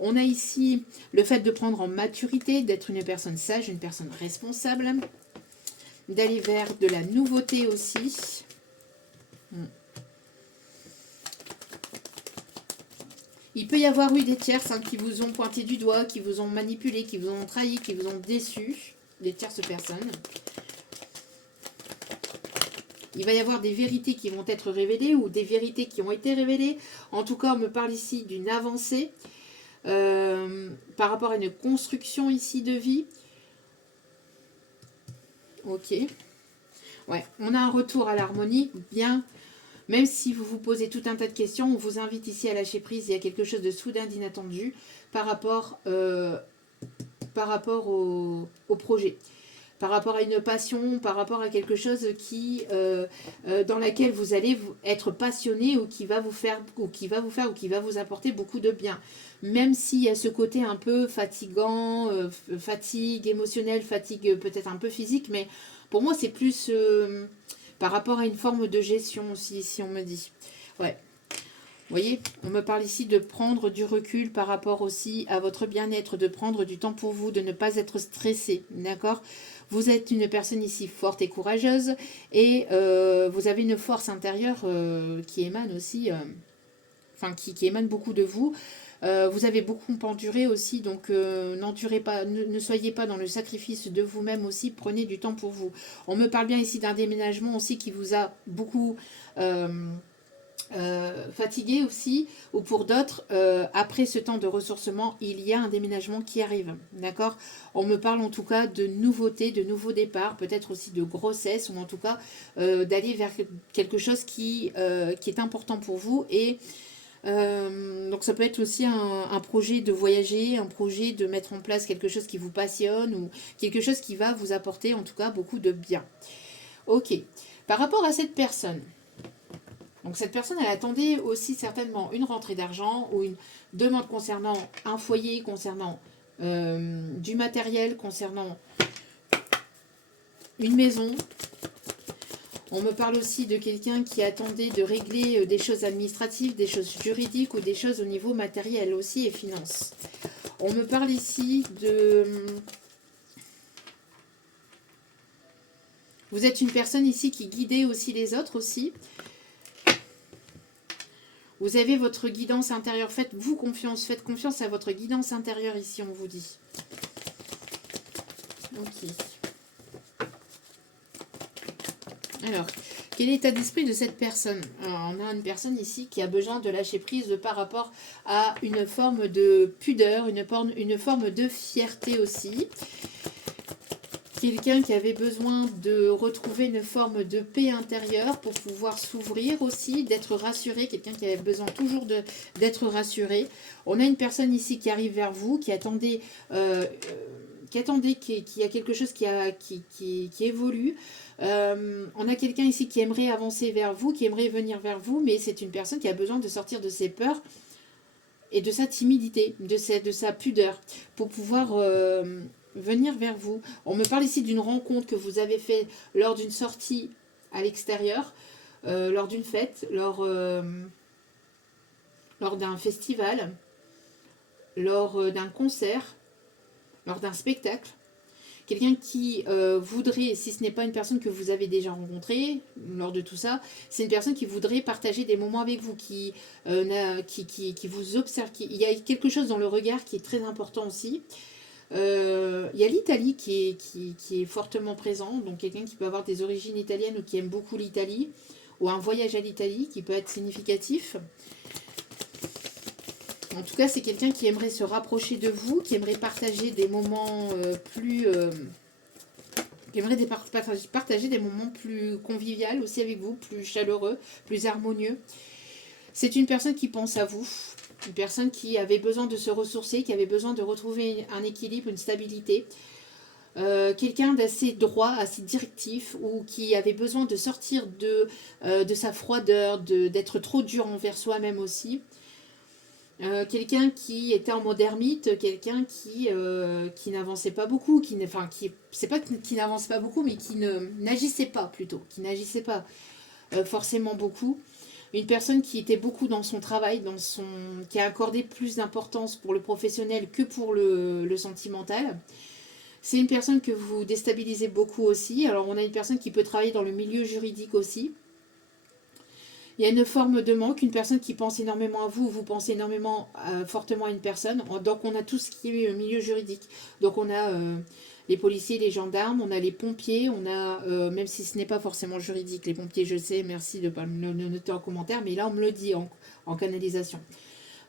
On a ici le fait de prendre en maturité, d'être une personne sage, une personne responsable, d'aller vers de la nouveauté aussi. Il peut y avoir eu des tierces qui vous ont pointé du doigt, qui vous ont manipulé, qui vous ont trahi, qui vous ont déçu, des tierces personnes. Il va y avoir des vérités qui vont être révélées ou des vérités qui ont été révélées. En tout cas, on me parle ici d'une avancée par rapport à une construction ici de vie. Ok. Ouais, on a un retour à l'harmonie, bien. Même si vous vous posez tout un tas de questions, on vous invite ici à lâcher prise. Il y a quelque chose de soudain, d'inattendu par rapport au projet. Par rapport à une passion, par rapport à quelque chose dans laquelle vous allez être passionné ou qui va vous apporter beaucoup de bien. Même s'il y a ce côté un peu fatigant, fatigue émotionnelle, fatigue peut-être un peu physique, mais pour moi c'est plus par rapport à une forme de gestion aussi, si on me dit. Ouais. Vous voyez, on me parle ici de prendre du recul par rapport aussi à votre bien-être, de prendre du temps pour vous, de ne pas être stressé, d'accord ? Vous êtes une personne ici forte et courageuse et vous avez une force intérieure qui émane aussi, qui émane beaucoup de vous. Vous avez beaucoup enduré aussi, donc n'endurez pas, ne soyez pas dans le sacrifice de vous-même aussi, prenez du temps pour vous. On me parle bien ici d'un déménagement aussi qui vous a beaucoup... fatigué aussi, ou pour d'autres, après ce temps de ressourcement, il y a un déménagement qui arrive, d'accord ? On me parle en tout cas de nouveautés, de nouveaux départs, peut-être aussi de grossesse, ou en tout cas d'aller vers quelque chose qui est important pour vous, et Donc ça peut être aussi un projet de voyager, un projet de mettre en place quelque chose qui vous passionne ou quelque chose qui va vous apporter en tout cas beaucoup de bien. Ok. Par rapport à cette personne, donc cette personne, elle attendait aussi certainement une rentrée d'argent ou une demande concernant un foyer, concernant du matériel, concernant une maison. On me parle aussi de quelqu'un qui attendait de régler des choses administratives, des choses juridiques ou des choses au niveau matériel aussi et finances. On me parle ici de... Vous êtes une personne ici qui guidait aussi les autres aussi. Vous avez votre guidance intérieure. Faites-vous confiance. Faites confiance à votre guidance intérieure ici, on vous dit. Ok. Alors, quel est l'état d'esprit de cette personne? Alors, on a une personne ici qui a besoin de lâcher prise par rapport à une forme de pudeur, une forme de fierté aussi. Quelqu'un qui avait besoin de retrouver une forme de paix intérieure pour pouvoir s'ouvrir aussi, d'être rassuré. Quelqu'un qui avait besoin toujours d'être rassuré. On a une personne ici qui arrive vers vous, qui attendait, qui a quelque chose qui évolue. On a quelqu'un ici qui aimerait avancer vers vous, qui aimerait venir vers vous, mais c'est une personne qui a besoin de sortir de ses peurs et de sa timidité, de sa pudeur, pour pouvoir venir vers vous. On me parle ici d'une rencontre que vous avez faite lors d'une sortie à l'extérieur, lors d'une fête, lors d'un festival, lors d'un concert, lors d'un spectacle. Quelqu'un qui voudrait, si ce n'est pas une personne que vous avez déjà rencontrée lors de tout ça, c'est une personne qui voudrait partager des moments avec vous, qui vous observe. Il y a quelque chose dans le regard qui est très important aussi. Il y a l'Italie qui est fortement présent, donc quelqu'un qui peut avoir des origines italiennes ou qui aime beaucoup l'Italie, ou un voyage à l'Italie qui peut être significatif. En tout cas, c'est quelqu'un qui aimerait se rapprocher de vous, qui aimerait partager des moments qui aimerait partager des moments plus conviviaux aussi avec vous, plus chaleureux, plus harmonieux. C'est une personne qui pense à vous, une personne qui avait besoin de se ressourcer, qui avait besoin de retrouver un équilibre, une stabilité. Quelqu'un d'assez droit, assez directif, ou qui avait besoin de sortir de sa froideur, d'être trop dur envers soi-même aussi. Quelqu'un qui était en mode ermite, quelqu'un qui n'avançait pas beaucoup, c'est pas qui n'avance pas beaucoup, mais qui n'agissait pas plutôt, qui n'agissait pas forcément beaucoup. Une personne qui était beaucoup dans son travail, qui a accordé plus d'importance pour le professionnel que pour le sentimental. C'est une personne que vous déstabilisez beaucoup aussi. Alors on a une personne qui peut travailler dans le milieu juridique aussi. Il y a une forme de manque, une personne qui pense énormément à vous, vous pensez énormément fortement à une personne. Donc on a tout ce qui est milieu juridique. Donc on a les policiers, les gendarmes, on a les pompiers, on a, même si ce n'est pas forcément juridique, les pompiers, je sais, merci de ne pas le noter en commentaire, mais là on me le dit en canalisation.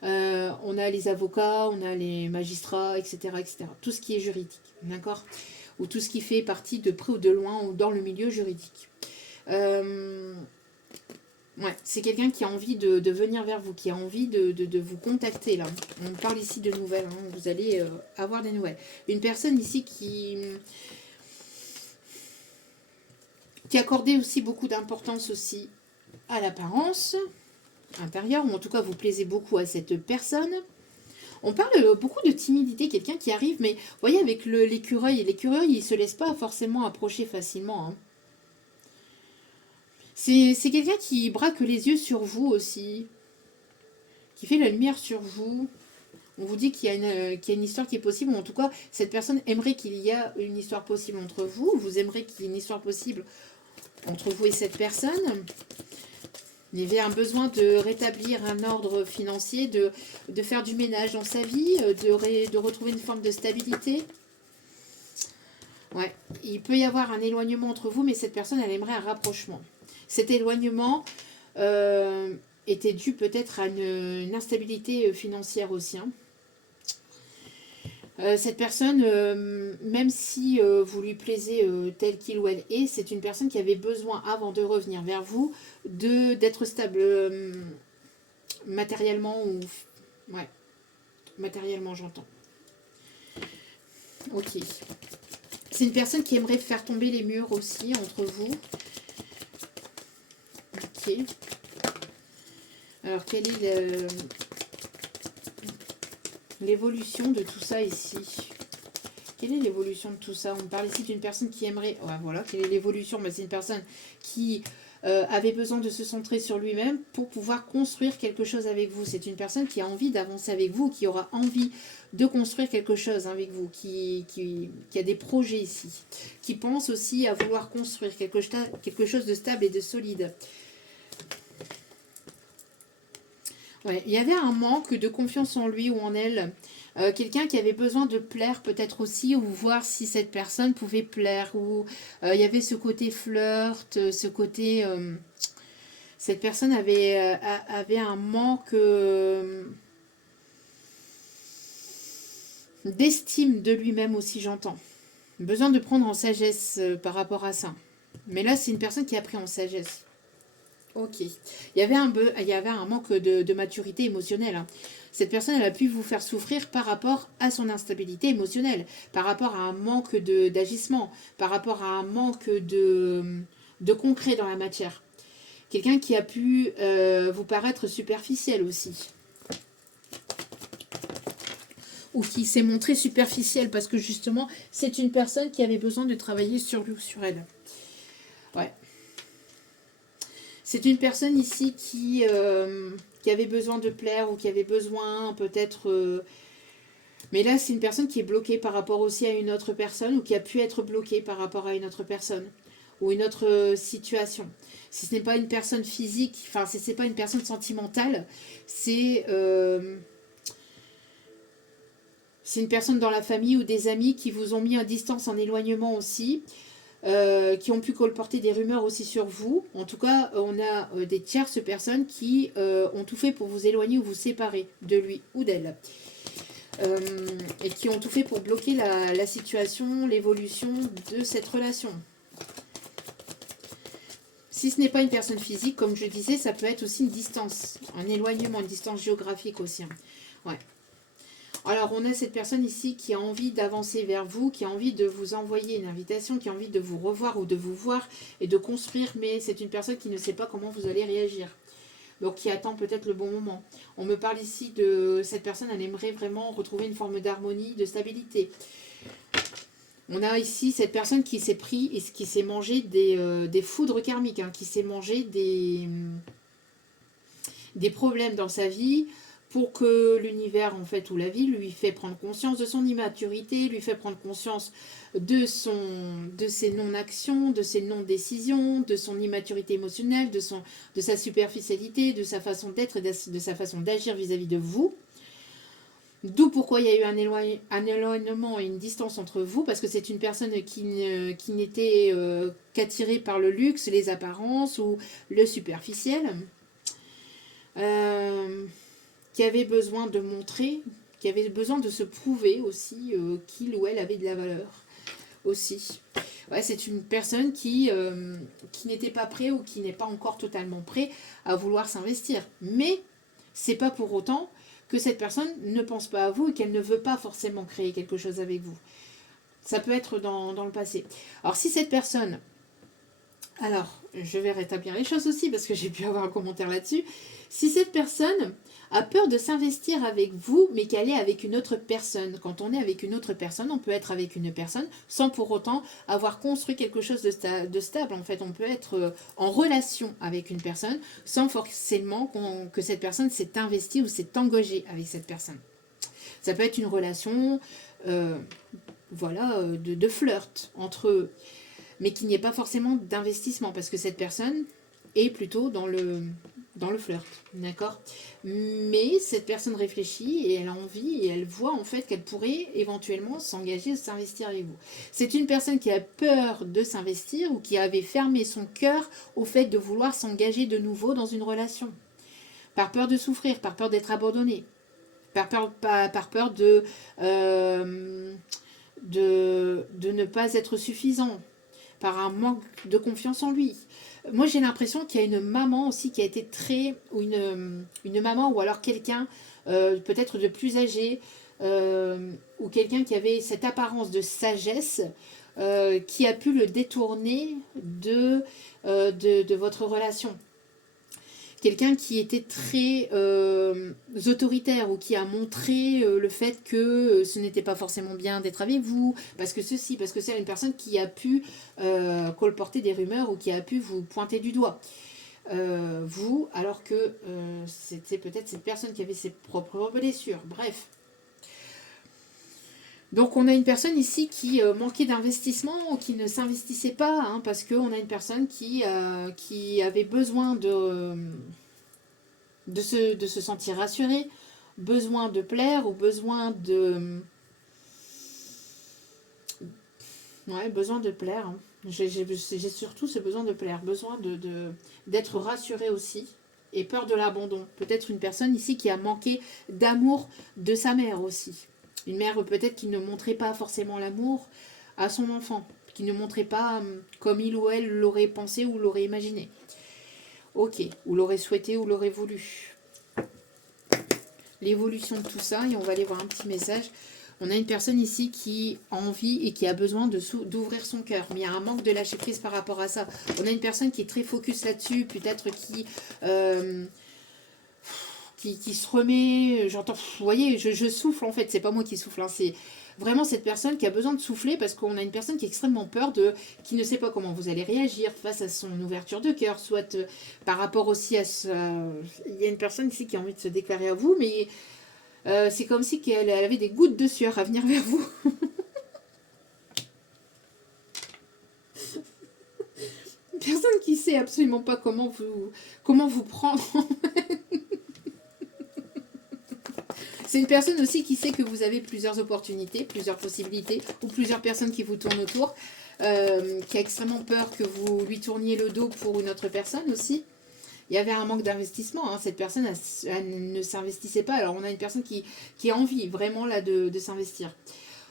On a les avocats, on a les magistrats, etc., etc. Tout ce qui est juridique, d'accord? Ou tout ce qui fait partie de près ou de loin ou dans le milieu juridique. Ouais, c'est quelqu'un qui a envie de venir vers vous, qui a envie de vous contacter là. On parle ici de nouvelles, hein. Vous allez avoir des nouvelles. Une personne ici qui accordait aussi beaucoup d'importance aussi à l'apparence intérieure, ou en tout cas vous plaisez beaucoup à cette personne. On parle beaucoup de timidité, quelqu'un qui arrive, mais vous voyez avec l'écureuil, il ne se laisse pas forcément approcher facilement, hein. C'est quelqu'un qui braque les yeux sur vous aussi, qui fait la lumière sur vous. On vous dit qu'il y a une histoire qui est possible, ou en tout cas, cette personne aimerait qu'il y ait une histoire possible entre vous, vous aimeriez qu'il y ait une histoire possible entre vous et cette personne. Il y avait un besoin de rétablir un ordre financier, de faire du ménage dans sa vie, de retrouver une forme de stabilité. Ouais, il peut y avoir un éloignement entre vous, mais cette personne, elle aimerait un rapprochement. Cet éloignement était dû peut-être à une instabilité financière aussi, hein. Cette personne, même si vous lui plaisez tel qu'il ou elle est, c'est une personne qui avait besoin, avant de revenir vers vous, d'être stable. matériellement ou... Ouais, matériellement j'entends. Ok. C'est une personne qui aimerait faire tomber les murs aussi entre vous. Ok. Alors, quelle est l'évolution de tout ça ici? Quelle est l'évolution de tout ça? On parle ici d'une personne qui aimerait... Ouais, voilà, quelle est l'évolution? C'est une personne qui avait besoin de se centrer sur lui-même pour pouvoir construire quelque chose avec vous. C'est une personne qui a envie d'avancer avec vous, qui aura envie de construire quelque chose avec vous, qui a des projets ici, qui pense aussi à vouloir construire quelque chose de stable et de solide. Ouais, il y avait un manque de confiance en lui ou en elle. Quelqu'un qui avait besoin de plaire peut-être aussi, ou voir si cette personne pouvait plaire. Ou il y avait ce côté flirt, ce côté... cette personne avait un manque d'estime de lui-même aussi, j'entends. Besoin de prendre en sagesse par rapport à ça. Mais là, c'est une personne qui a pris en sagesse. Ok. Il y avait un manque de maturité émotionnelle. Hein. Cette personne, elle a pu vous faire souffrir par rapport à son instabilité émotionnelle, par rapport à un manque d'agissement, par rapport à un manque de concret dans la matière. Quelqu'un qui a pu vous paraître superficiel aussi. Ou qui s'est montré superficiel parce que justement, c'est une personne qui avait besoin de travailler sur lui ou sur elle. Ouais. C'est une personne ici qui avait besoin de plaire ou qui avait besoin peut-être... mais là, c'est une personne qui est bloquée par rapport aussi à une autre personne ou qui a pu être bloquée par rapport à une autre personne ou une autre situation. Si ce n'est pas une personne physique, enfin, si ce n'est pas une personne sentimentale, c'est une personne dans la famille ou des amis qui vous ont mis à distance, en éloignement aussi. Qui ont pu colporter des rumeurs aussi sur vous. En tout cas, on a des tierces personnes qui ont tout fait pour vous éloigner ou vous séparer de lui ou d'elle. Et qui ont tout fait pour bloquer la situation, l'évolution de cette relation. Si ce n'est pas une personne physique, comme je disais, ça peut être aussi une distance, un éloignement, une distance géographique aussi. Ouais. Alors, on a cette personne ici qui a envie d'avancer vers vous, qui a envie de vous envoyer une invitation, qui a envie de vous revoir ou de vous voir et de construire, mais c'est une personne qui ne sait pas comment vous allez réagir. Donc, qui attend peut-être le bon moment. On me parle ici de cette personne, elle aimerait vraiment retrouver une forme d'harmonie, de stabilité. On a ici cette personne qui s'est pris et qui s'est mangé des foudres karmiques, hein, qui s'est mangé des problèmes dans sa vie, pour que l'univers, en fait, ou la vie, lui fait prendre conscience de son immaturité, lui fait prendre conscience de ses non-actions, de ses non-décisions, de son immaturité émotionnelle, de sa superficialité, de sa façon d'être et de sa façon d'agir vis-à-vis de vous. D'où pourquoi il y a eu un éloignement et une distance entre vous, parce que c'est une personne qui n'était qu'attirée par le luxe, les apparences ou le superficiel. Qui avait besoin de montrer, qui avait besoin de se prouver aussi qu'il ou elle avait de la valeur aussi. Ouais, c'est une personne qui n'était pas prêt ou qui n'est pas encore totalement prêt à vouloir s'investir. Mais c'est pas pour autant que cette personne ne pense pas à vous et qu'elle ne veut pas forcément créer quelque chose avec vous. Ça peut être dans le passé. Alors si cette personne... Alors, je vais rétablir les choses aussi parce que j'ai pu avoir un commentaire là-dessus. Si cette personne a peur de s'investir avec vous, mais qu'elle est avec une autre personne. Quand on est avec une autre personne, on peut être avec une personne sans pour autant avoir construit quelque chose de stable. En fait, on peut être en relation avec une personne sans forcément que cette personne s'est investie ou s'est engagée avec cette personne. Ça peut être une relation de flirt entre eux, mais qu'il n'y ait pas forcément d'investissement, parce que cette personne est plutôt dans le flirt, d'accord? Mais cette personne réfléchit et elle a envie et elle voit en fait qu'elle pourrait éventuellement s'engager, s'investir avec vous. C'est une personne qui a peur de s'investir ou qui avait fermé son cœur au fait de vouloir s'engager de nouveau dans une relation. Par peur de souffrir, par peur d'être abandonné, par peur de ne pas être suffisant, par un manque de confiance en lui. Moi, j'ai l'impression qu'il y a une maman aussi qui a été très, ou une maman, ou alors quelqu'un peut-être de plus âgé, ou quelqu'un qui avait cette apparence de sagesse, qui a pu le détourner de votre relation. Quelqu'un qui était très autoritaire ou qui a montré le fait que ce n'était pas forcément bien d'être avec vous, parce que ceci, parce que c'est une personne qui a pu colporter des rumeurs ou qui a pu vous pointer du doigt. Vous, alors que c'était peut-être cette personne qui avait ses propres blessures. Bref. Donc on a une personne ici qui manquait d'investissement ou qui ne s'investissait pas, hein, parce qu'on a une personne qui avait besoin de se sentir rassurée, besoin de plaire ou besoin de... Ouais, besoin de plaire. Hein. J'ai surtout ce besoin de plaire, besoin d'être rassurée aussi et peur de l'abandon. Peut-être une personne ici qui a manqué d'amour de sa mère aussi. Une mère peut-être qui ne montrait pas forcément l'amour à son enfant, qui ne montrait pas comme il ou elle l'aurait pensé ou l'aurait imaginé. Ok, ou l'aurait souhaité ou l'aurait voulu. L'évolution de tout ça, et on va aller voir un petit message. On a une personne ici qui a envie et qui a besoin d'ouvrir son cœur, mais il y a un manque de lâcher prise par rapport à ça. On a une personne qui est très focus là-dessus, peut-être qui se remet, j'entends, vous voyez, je souffle en fait, c'est pas moi qui souffle, hein, c'est vraiment cette personne qui a besoin de souffler parce qu'on a une personne qui a extrêmement peur qui ne sait pas comment vous allez réagir face à son ouverture de cœur, soit par rapport aussi à il y a une personne ici qui a envie de se déclarer à vous, mais c'est comme si elle avait des gouttes de sueur à venir vers vous. Une personne qui sait absolument pas comment vous prendre. C'est une personne aussi qui sait que vous avez plusieurs opportunités, plusieurs possibilités, ou plusieurs personnes qui vous tournent autour, qui a extrêmement peur que vous lui tourniez le dos pour une autre personne aussi. Il y avait un manque d'investissement, hein. Cette personne elle ne s'investissait pas. Alors on a une personne qui a envie vraiment là de s'investir.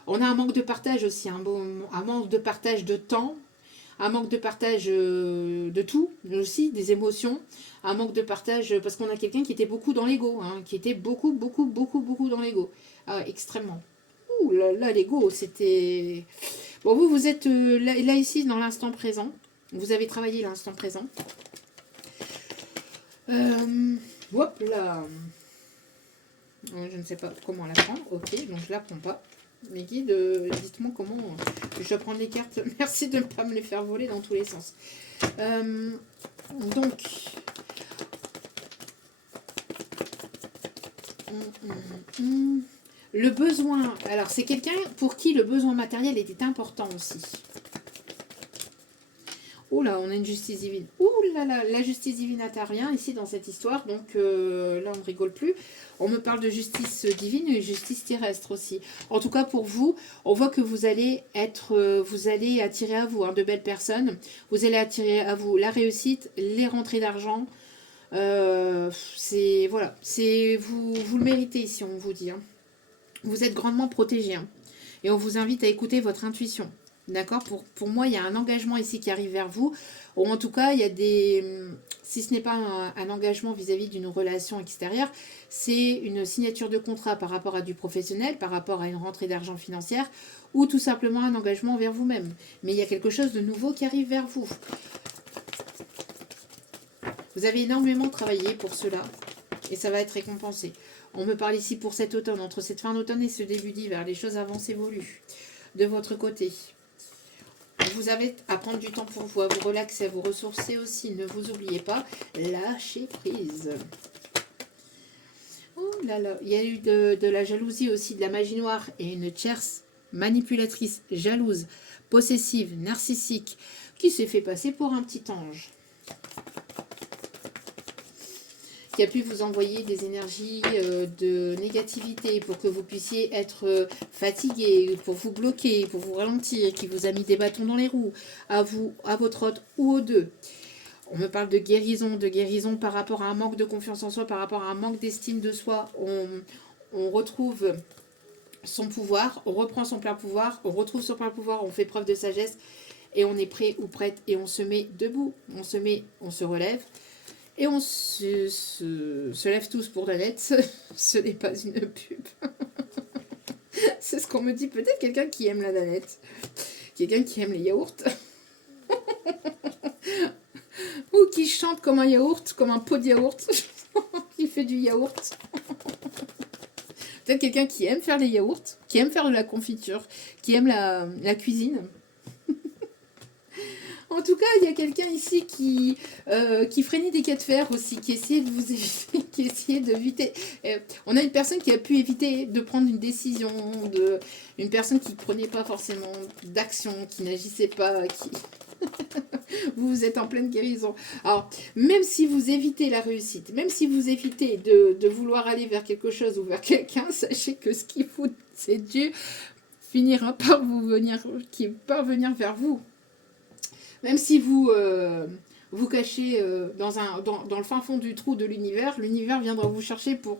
On a un manque de partage aussi, un manque de partage de temps, un manque de partage de tout, aussi, des émotions, un manque de partage, parce qu'on a quelqu'un qui était beaucoup dans l'ego, hein, qui était beaucoup dans l'ego, extrêmement. Ouh là là, l'ego, c'était... Bon, vous êtes là ici, dans l'instant présent, vous avez travaillé l'instant présent. Hop là. Je ne sais pas comment la prendre, ok, donc je la prends pas. Mes guides, dites-moi comment je dois prendre les cartes. Merci de ne pas me les faire voler dans tous les sens. Donc, le besoin. Alors, c'est quelqu'un pour qui le besoin matériel était important aussi. Oh là, on a une justice divine. Ouh là là, la justice divine intervient ici dans cette histoire. Donc là, on ne rigole plus. On me parle de justice divine et justice terrestre aussi. En tout cas, pour vous, on voit que vous allez attirer à vous de belles personnes. Vous allez attirer à vous la réussite, les rentrées d'argent. Voilà, vous le méritez ici, on vous dit. Hein. Vous êtes grandement protégé. Hein. Et on vous invite à écouter votre intuition. D'accord, pour moi, il y a un engagement ici qui arrive vers vous. Ou en tout cas, il y a si ce n'est pas un engagement vis-à-vis d'une relation extérieure, c'est une signature de contrat par rapport à du professionnel, par rapport à une rentrée d'argent financière, ou tout simplement un engagement vers vous-même. Mais il y a quelque chose de nouveau qui arrive vers vous. Vous avez énormément travaillé pour cela, et ça va être récompensé. On me parle ici pour cet automne, entre cette fin d'automne et ce début d'hiver, les choses avancent, évoluent de votre côté. Vous avez à prendre du temps pour vous, à vous relaxer, à vous ressourcer aussi. Ne vous oubliez pas, lâchez prise. Oh là là, il y a eu de la jalousie aussi, de la magie noire et une tierce manipulatrice, jalouse, possessive, narcissique, qui s'est fait passer pour un petit ange. Qui a pu vous envoyer des énergies de négativité pour que vous puissiez être fatigué, pour vous bloquer, pour vous ralentir, qui vous a mis des bâtons dans les roues, à vous, à votre hôte ou aux deux. On me parle de guérison par rapport à un manque de confiance en soi, par rapport à un manque d'estime de soi. On retrouve son pouvoir, on reprend son plein pouvoir, on retrouve son plein pouvoir, on fait preuve de sagesse. et on est prêt ou prête et on se met debout, on se relève et on se lève tous pour Danette. Ce n'est pas une pub. C'est ce qu'on me dit, peut-être quelqu'un qui aime la Danette, quelqu'un qui aime les yaourts. Ou qui chante comme un yaourt, comme un pot de yaourt, qui fait du yaourt. Peut-être quelqu'un qui aime faire les yaourts, qui aime faire de la confiture, qui aime la cuisine. En tout cas, il y a quelqu'un ici qui freinait des cas de fer aussi, qui essayait de vous éviter, qui essayait d'éviter. On a une personne qui a pu éviter de prendre une décision, une personne qui ne prenait pas forcément d'action, qui n'agissait pas, qui... Vous êtes en pleine guérison. Alors, même si vous évitez la réussite, même si vous évitez de vouloir aller vers quelque chose ou vers quelqu'un, sachez que ce qui vous c'est Dieu finira par parvenir vers vous. Même si vous vous cachez dans le fin fond du trou de l'univers viendra vous chercher pour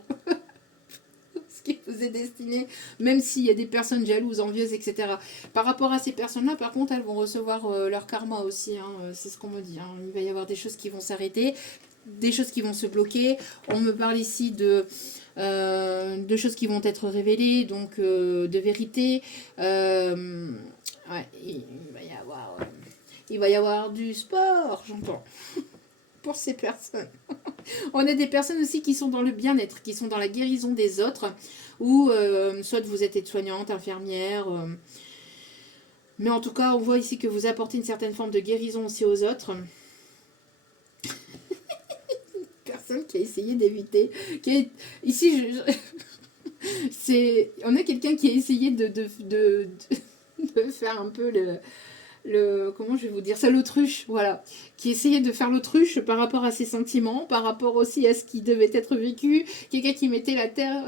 ce qui vous est destiné, même s'il y a des personnes jalouses, envieuses, etc. Par rapport à ces personnes-là, par contre, elles vont recevoir leur karma aussi, hein, c'est ce qu'on me dit. Hein. Il va y avoir des choses qui vont s'arrêter, des choses qui vont se bloquer. On me parle ici de choses qui vont être révélées, donc de vérité. Ouais, il va y avoir du sport, j'entends, pour ces personnes. On a des personnes aussi qui sont dans le bien-être, qui sont dans la guérison des autres, ou soit vous êtes aide-soignante, infirmière, mais en tout cas, on voit ici que vous apportez une certaine forme de guérison aussi aux autres. Personne qui a essayé d'éviter. Ici, on a quelqu'un qui a essayé de faire un peu comment je vais vous dire ça, l'autruche, voilà, qui essayait de faire l'autruche par rapport à ses sentiments, par rapport aussi à ce qui devait être vécu, quelqu'un qui mettait la terre,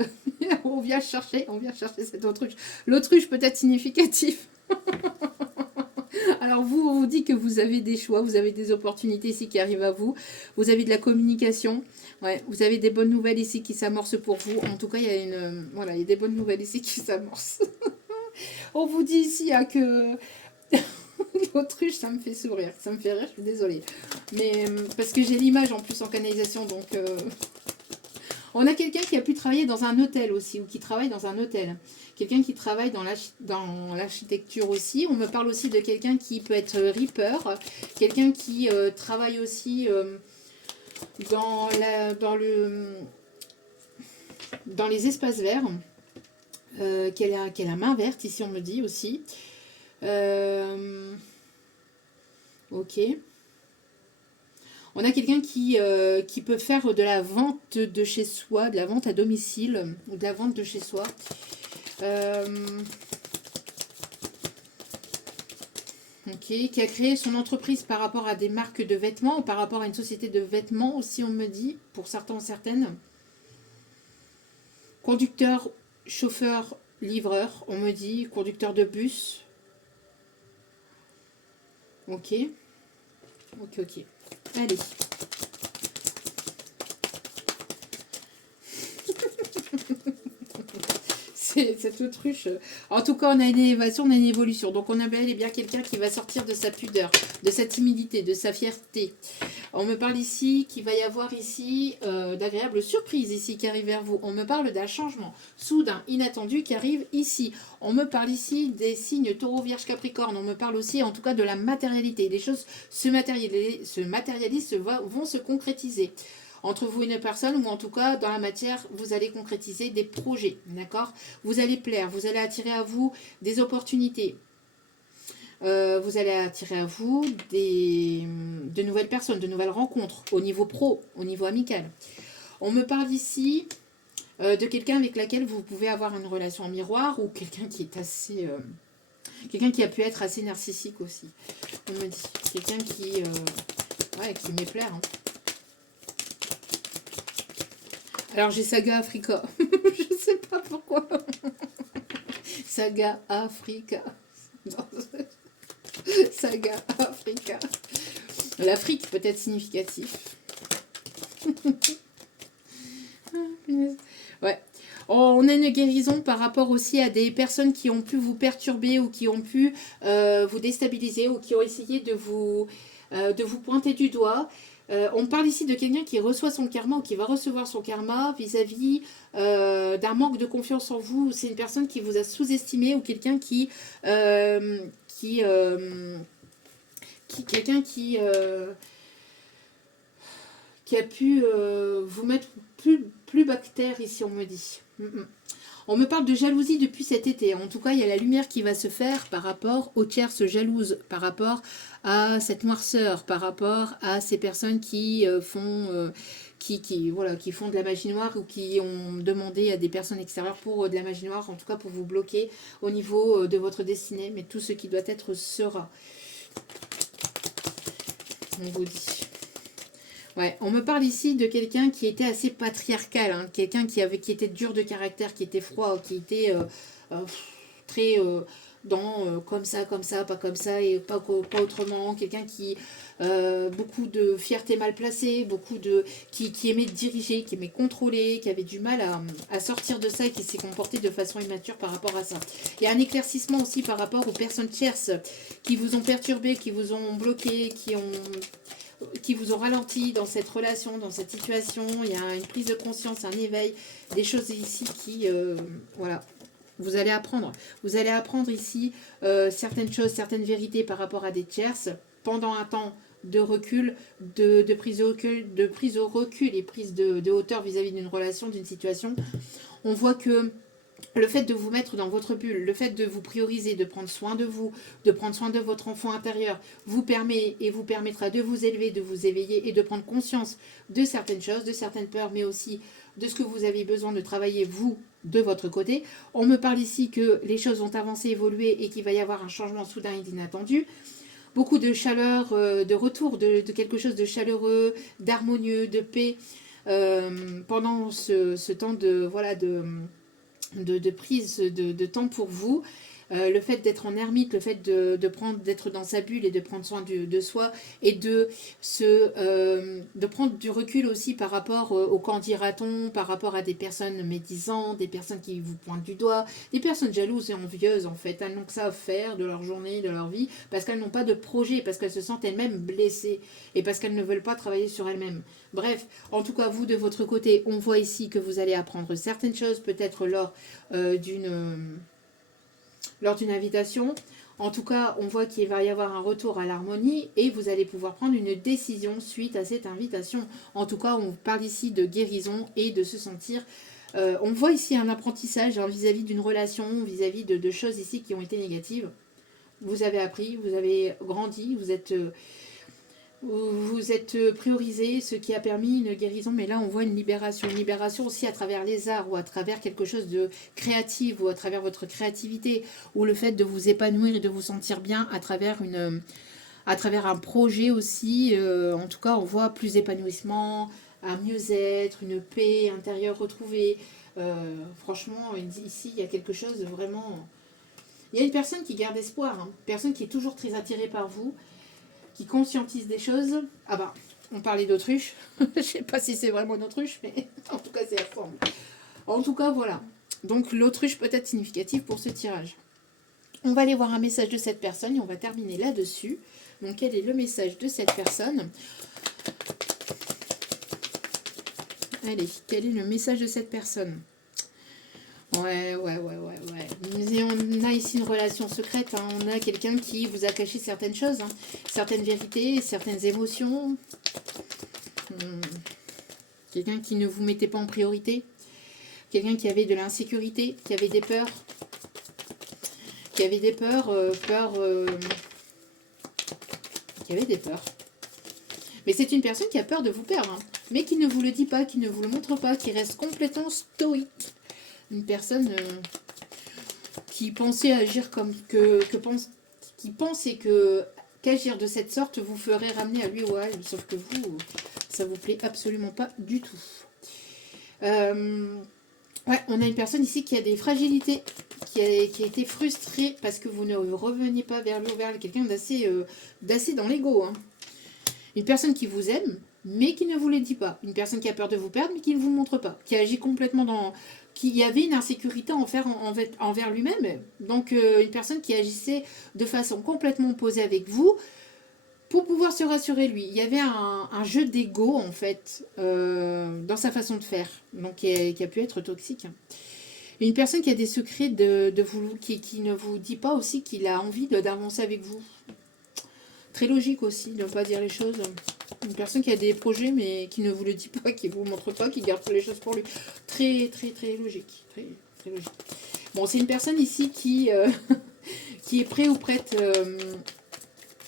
on vient chercher cette autruche. L'autruche peut être significatif. Alors vous, on vous dit que vous avez des choix, vous avez des opportunités ici qui arrivent à vous, vous avez de la communication, ouais, vous avez des bonnes nouvelles ici qui s'amorcent pour vous. En tout cas, il y a des bonnes nouvelles ici qui s'amorcent. On vous dit ici que l'autruche, ça me fait sourire, ça me fait rire, je suis désolée. Mais parce que j'ai l'image en plus en canalisation, donc... On a quelqu'un qui a pu travailler dans un hôtel aussi, ou qui travaille dans un hôtel. Quelqu'un qui travaille dans l'architecture aussi. On me parle aussi de quelqu'un qui peut être reaper. Quelqu'un qui travaille aussi dans les espaces verts. Qui a la main verte, ici on me dit aussi. Ok. On a quelqu'un qui peut faire de la vente de chez soi, de la vente à domicile, ou de la vente de chez soi. Ok, qui a créé son entreprise par rapport à des marques de vêtements, ou par rapport à une société de vêtements aussi, on me dit, pour certains ou certaines. Conducteur, chauffeur, livreur, on me dit, conducteur de bus. Ok. Ok. Allez. C'est cette autruche. En tout cas, on a une élévation, on a une évolution. Donc, on a bel et bien quelqu'un qui va sortir de sa pudeur, de sa timidité, de sa fierté. On me parle ici qu'il va y avoir ici d'agréables surprises ici qui arrivent vers vous. On me parle d'un changement soudain, inattendu qui arrive ici. On me parle ici des signes taureau, vierge, capricorne. On me parle aussi en tout cas de la matérialité. Les choses se matérialisent, vont se concrétiser. Entre vous et une personne, ou en tout cas dans la matière, vous allez concrétiser des projets, d'accord? Vous allez plaire, vous allez attirer à vous des opportunités. Vous allez attirer à vous de nouvelles personnes, de nouvelles rencontres au niveau pro, au niveau amical. On me parle ici de quelqu'un avec laquelle vous pouvez avoir une relation en miroir, ou quelqu'un qui est assez... quelqu'un qui a pu être assez narcissique aussi. On me dit, quelqu'un qui m'est plaire. Hein. Alors j'ai Saga Africa. Je sais pas pourquoi. Saga Africa. Saga Africa. L'Afrique peut être significatif. Ouais. On a une guérison par rapport aussi à des personnes qui ont pu vous perturber ou qui ont pu vous déstabiliser ou qui ont essayé de vous pointer du doigt. On parle ici de quelqu'un qui reçoit son karma ou qui va recevoir son karma vis-à-vis d'un manque de confiance en vous. C'est une personne qui vous a sous-estimé ou quelqu'un quelqu'un qui a pu vous mettre plus bactère ici, on me dit. On me parle de jalousie depuis cet été. En tout cas, il y a la lumière qui va se faire par rapport aux tierces jalouses, par rapport à cette noirceur, par rapport à ces personnes qui font... qui font de la magie noire ou qui ont demandé à des personnes extérieures pour de la magie noire, en tout cas pour vous bloquer au niveau de votre destinée. Mais tout ce qui doit être sera. On vous dit. Ouais, on me parle ici de quelqu'un qui était assez patriarcal, hein, quelqu'un qui était dur de caractère, qui était froid, qui était très comme ça, pas comme ça et pas autrement, quelqu'un qui beaucoup de fierté mal placée, qui aimait diriger, qui aimait contrôler, qui avait du mal à sortir de ça et qui s'est comporté de façon immature par rapport à ça. Il y a un éclaircissement aussi par rapport aux personnes tierces qui vous ont perturbé, qui vous ont bloqué, qui vous ont ralenti dans cette relation, dans cette situation. Il y a une prise de conscience, un éveil, des choses ici qui, voilà, vous allez apprendre. Vous allez apprendre ici certaines choses, certaines vérités par rapport à des tierces pendant un temps de recul, de prise au recul et prise de hauteur vis-à-vis d'une relation, d'une situation. On voit que le fait de vous mettre dans votre bulle, le fait de vous prioriser, de prendre soin de vous, de prendre soin de votre enfant intérieur, vous permet et vous permettra de vous élever, de vous éveiller et de prendre conscience de certaines choses, de certaines peurs, mais aussi de ce que vous avez besoin de travailler, vous, de votre côté. On me parle ici que les choses ont avancé, évolué et qu'il va y avoir un changement soudain et inattendu. Beaucoup de chaleur, de retour de quelque chose de chaleureux, d'harmonieux, de paix pendant ce temps de prise de temps pour vous. Le fait d'être en ermite, le fait d'être dans sa bulle et de prendre soin de soi et de prendre du recul aussi par rapport au quand dira-t-on, par rapport à des personnes médisantes, des personnes qui vous pointent du doigt, des personnes jalouses et envieuses en fait. Elles n'ont que ça à faire de leur journée, de leur vie, parce qu'elles n'ont pas de projet, parce qu'elles se sentent elles-mêmes blessées et parce qu'elles ne veulent pas travailler sur elles-mêmes. Bref, en tout cas, vous de votre côté, on voit ici que vous allez apprendre certaines choses, peut-être lors d'une invitation. En tout cas, on voit qu'il va y avoir un retour à l'harmonie et vous allez pouvoir prendre une décision suite à cette invitation. En tout cas, on parle ici de guérison et de se sentir... on voit ici un apprentissage vis-à-vis d'une relation, vis-à-vis de choses ici qui ont été négatives. Vous avez appris, vous avez grandi, vous êtes priorisé, ce qui a permis une guérison, mais là on voit une libération aussi à travers les arts ou à travers quelque chose de créatif ou à travers votre créativité ou le fait de vous épanouir et de vous sentir bien à travers un projet aussi. En tout cas, on voit plus d'épanouissement, un mieux-être, une paix intérieure retrouvée. Franchement, ici il y a quelque chose de vraiment... Il y a une personne qui garde espoir, hein, une personne qui est toujours très attirée par vous, qui conscientise des choses. Ah bah, on parlait d'autruche. Je sais pas si c'est vraiment une autruche, mais en tout cas, c'est la forme. En tout cas, voilà. Donc, l'autruche peut être significative pour ce tirage. On va aller voir un message de cette personne et on va terminer là-dessus. Donc, quel est le message de cette personne? Allez, quel est le message de cette personne? Ouais. Et on a ici une relation secrète, hein. On a quelqu'un qui vous a caché certaines choses, hein. Certaines vérités, certaines émotions. Quelqu'un qui ne vous mettait pas en priorité. Quelqu'un qui avait de l'insécurité, qui avait des peurs. Qui avait des peurs, qui avait des peurs. Mais c'est une personne qui a peur de vous perdre, hein, mais qui ne vous le dit pas, qui ne vous le montre pas, qui reste complètement stoïque. Une personne qui pensait agir comme qui pensait qu'agir de cette sorte vous ferait ramener à lui ou à elle, sauf que vous, ça vous plaît absolument pas du tout. Ouais, on a une personne ici qui a des fragilités, qui a été frustrée parce que vous ne reveniez pas vers l'eau, vers quelqu'un d'assez dans l'ego, hein. Une personne qui vous aime, mais qui ne vous le dit pas. Une personne qui a peur de vous perdre, mais qui ne vous montre pas. Qui agit complètement dans... Qui avait une insécurité envers lui-même. Donc, une personne qui agissait de façon complètement opposée avec vous pour pouvoir se rassurer lui. Il y avait un jeu d'ego, en fait, dans sa façon de faire. Donc, qui a pu être toxique. Une personne qui a des secrets de vous, qui ne vous dit pas aussi qu'il a envie d'avancer avec vous. Très logique aussi, de ne pas dire les choses. Une personne qui a des projets, mais qui ne vous le dit pas, qui ne vous montre pas, qui garde les choses pour lui. Très, très, très logique. Très, très logique. Bon, c'est une personne ici qui est prêt ou prête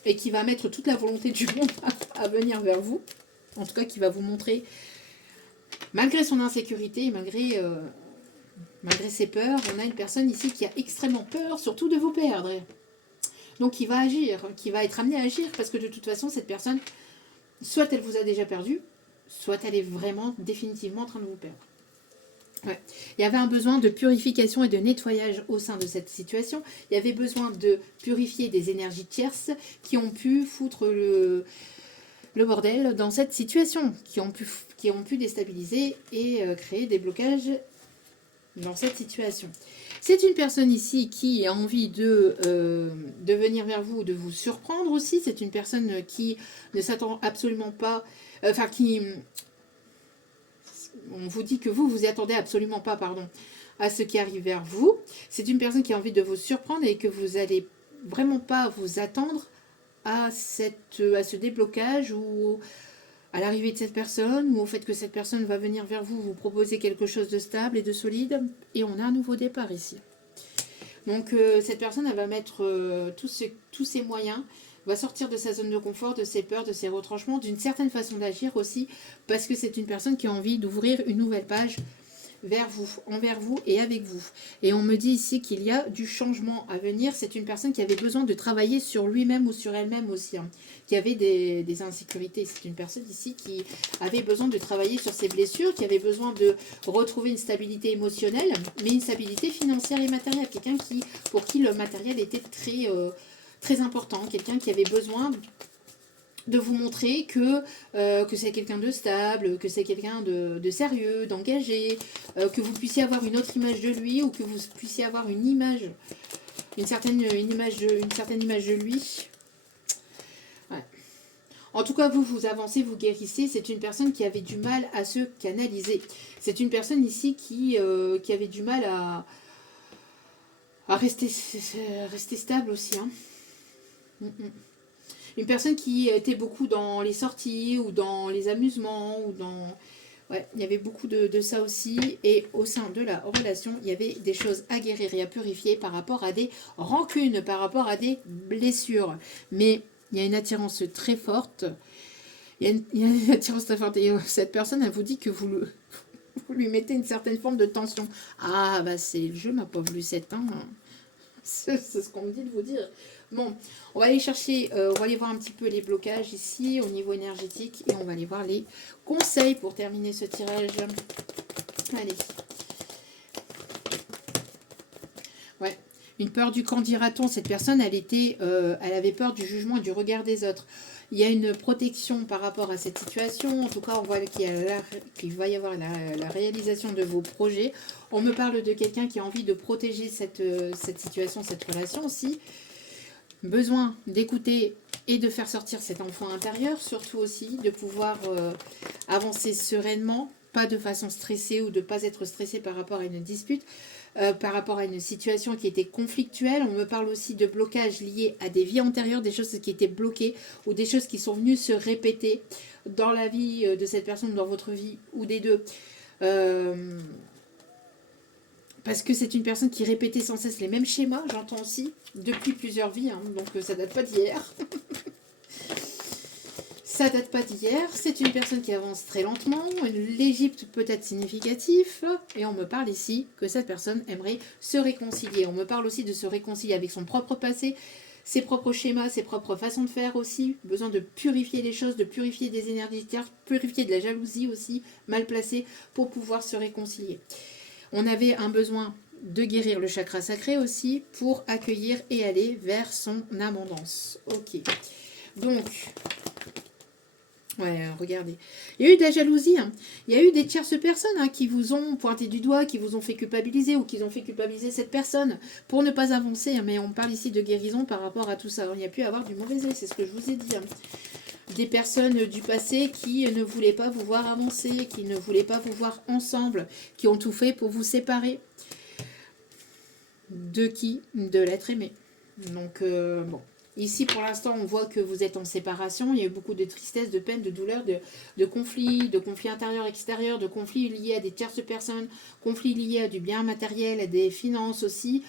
et qui va mettre toute la volonté du monde à venir vers vous. En tout cas, qui va vous montrer, malgré son insécurité, malgré ses peurs, on a une personne ici qui a extrêmement peur, surtout de vous perdre. Donc, qui va agir, qui va être amené à agir, parce que de toute façon, cette personne, soit elle vous a déjà perdu, soit elle est vraiment définitivement en train de vous perdre. Ouais. Il y avait un besoin de purification et de nettoyage au sein de cette situation. Il y avait besoin de purifier des énergies tierces qui ont pu foutre le bordel dans cette situation, qui ont pu déstabiliser et créer des blocages dans cette situation. C'est une personne ici qui a envie de venir vers vous, de vous surprendre aussi. C'est une personne qui ne s'attend absolument pas... on vous dit que vous y attendez absolument pas, à ce qui arrive vers vous. C'est une personne qui a envie de vous surprendre et que vous n'allez vraiment pas vous attendre à ce déblocage ou à l'arrivée de cette personne ou au fait que cette personne va venir vers vous, vous proposer quelque chose de stable et de solide. Et on a un nouveau départ ici. Donc cette personne, elle va mettre tous ses moyens, va sortir de sa zone de confort, de ses peurs, de ses retranchements, d'une certaine façon d'agir aussi, parce que c'est une personne qui a envie d'ouvrir une nouvelle page vers vous, envers vous et avec vous. Et on me dit ici qu'il y a du changement à venir. C'est une personne qui avait besoin de travailler sur lui-même ou sur elle-même aussi, qui avait des insécurités. C'est une personne ici qui avait besoin de travailler sur ses blessures, qui avait besoin de retrouver une stabilité émotionnelle, mais une stabilité financière et matérielle. Quelqu'un pour qui le matériel était très, très important. Quelqu'un qui avait besoin de vous montrer que c'est quelqu'un de stable, que c'est quelqu'un de sérieux, d'engagé, que vous puissiez avoir une autre image de lui ou que vous puissiez avoir une certaine image de lui. Ouais. En tout cas, vous avancez, vous guérissez. C'est une personne qui avait du mal à se canaliser. C'est une personne ici qui avait du mal à rester stable aussi. Une personne qui était beaucoup dans les sorties ou dans les amusements ou dans... Ouais, il y avait beaucoup de ça aussi. Et au sein de la relation, il y avait des choses à guérir et à purifier par rapport à des rancunes, par rapport à des blessures. Mais il y a une attirance très forte. Il y a une attirance très forte. Et cette personne, elle vous dit que vous lui mettez une certaine forme de tension. Ah, bah c'est le jeu, ma pauvre Lucette. Hein. C'est ce qu'on me dit de vous dire. Bon, on va aller chercher, on va aller voir un petit peu les blocages ici au niveau énergétique et on va aller voir les conseils pour terminer ce tirage. Allez. Ouais, une peur du qu'en dira-t-on. Cette personne, elle avait peur du jugement et du regard des autres. Il y a une protection par rapport à cette situation. En tout cas, on voit qu'il va y avoir la réalisation de vos projets. On me parle de quelqu'un qui a envie de protéger cette situation, cette relation aussi. Besoin d'écouter et de faire sortir cet enfant intérieur, surtout aussi de pouvoir avancer sereinement, pas de façon stressée ou de ne pas être stressé par rapport à une dispute, par rapport à une situation qui était conflictuelle. On me parle aussi de blocages liés à des vies antérieures, des choses qui étaient bloquées ou des choses qui sont venues se répéter dans la vie de cette personne, dans votre vie ou des deux. Parce que c'est une personne qui répétait sans cesse les mêmes schémas, j'entends aussi, depuis plusieurs vies, donc ça date pas d'hier. Ça date pas d'hier, c'est une personne qui avance très lentement, l'Égypte peut être significatif, et on me parle ici que cette personne aimerait se réconcilier. On me parle aussi de se réconcilier avec son propre passé, ses propres schémas, ses propres façons de faire aussi, besoin de purifier les choses, de purifier des énergies, purifier de la jalousie aussi, mal placée, pour pouvoir se réconcilier. On avait un besoin de guérir le chakra sacré aussi pour accueillir et aller vers son abondance. Ok. Donc, Ouais, regardez. Il y a eu de la jalousie, hein. Il y a eu des tierces personnes hein, qui vous ont pointé du doigt, qui vous ont fait culpabiliser ou qui ont fait culpabiliser cette personne pour ne pas avancer. Hein. Mais on parle ici de guérison par rapport à tout ça. Il y a pu avoir du mauvais œil, c'est ce que je vous ai dit. Hein. Des personnes du passé qui ne voulaient pas vous voir avancer, qui ne voulaient pas vous voir ensemble, qui ont tout fait pour vous séparer. De qui? De l'être aimé. Donc, bon. Ici, pour l'instant, on voit que vous êtes en séparation. Il y a eu beaucoup de tristesse, de peine, de douleur, de conflits intérieurs, extérieurs, de conflits liés à des tierces personnes, conflits liés à du bien matériel, à des finances aussi.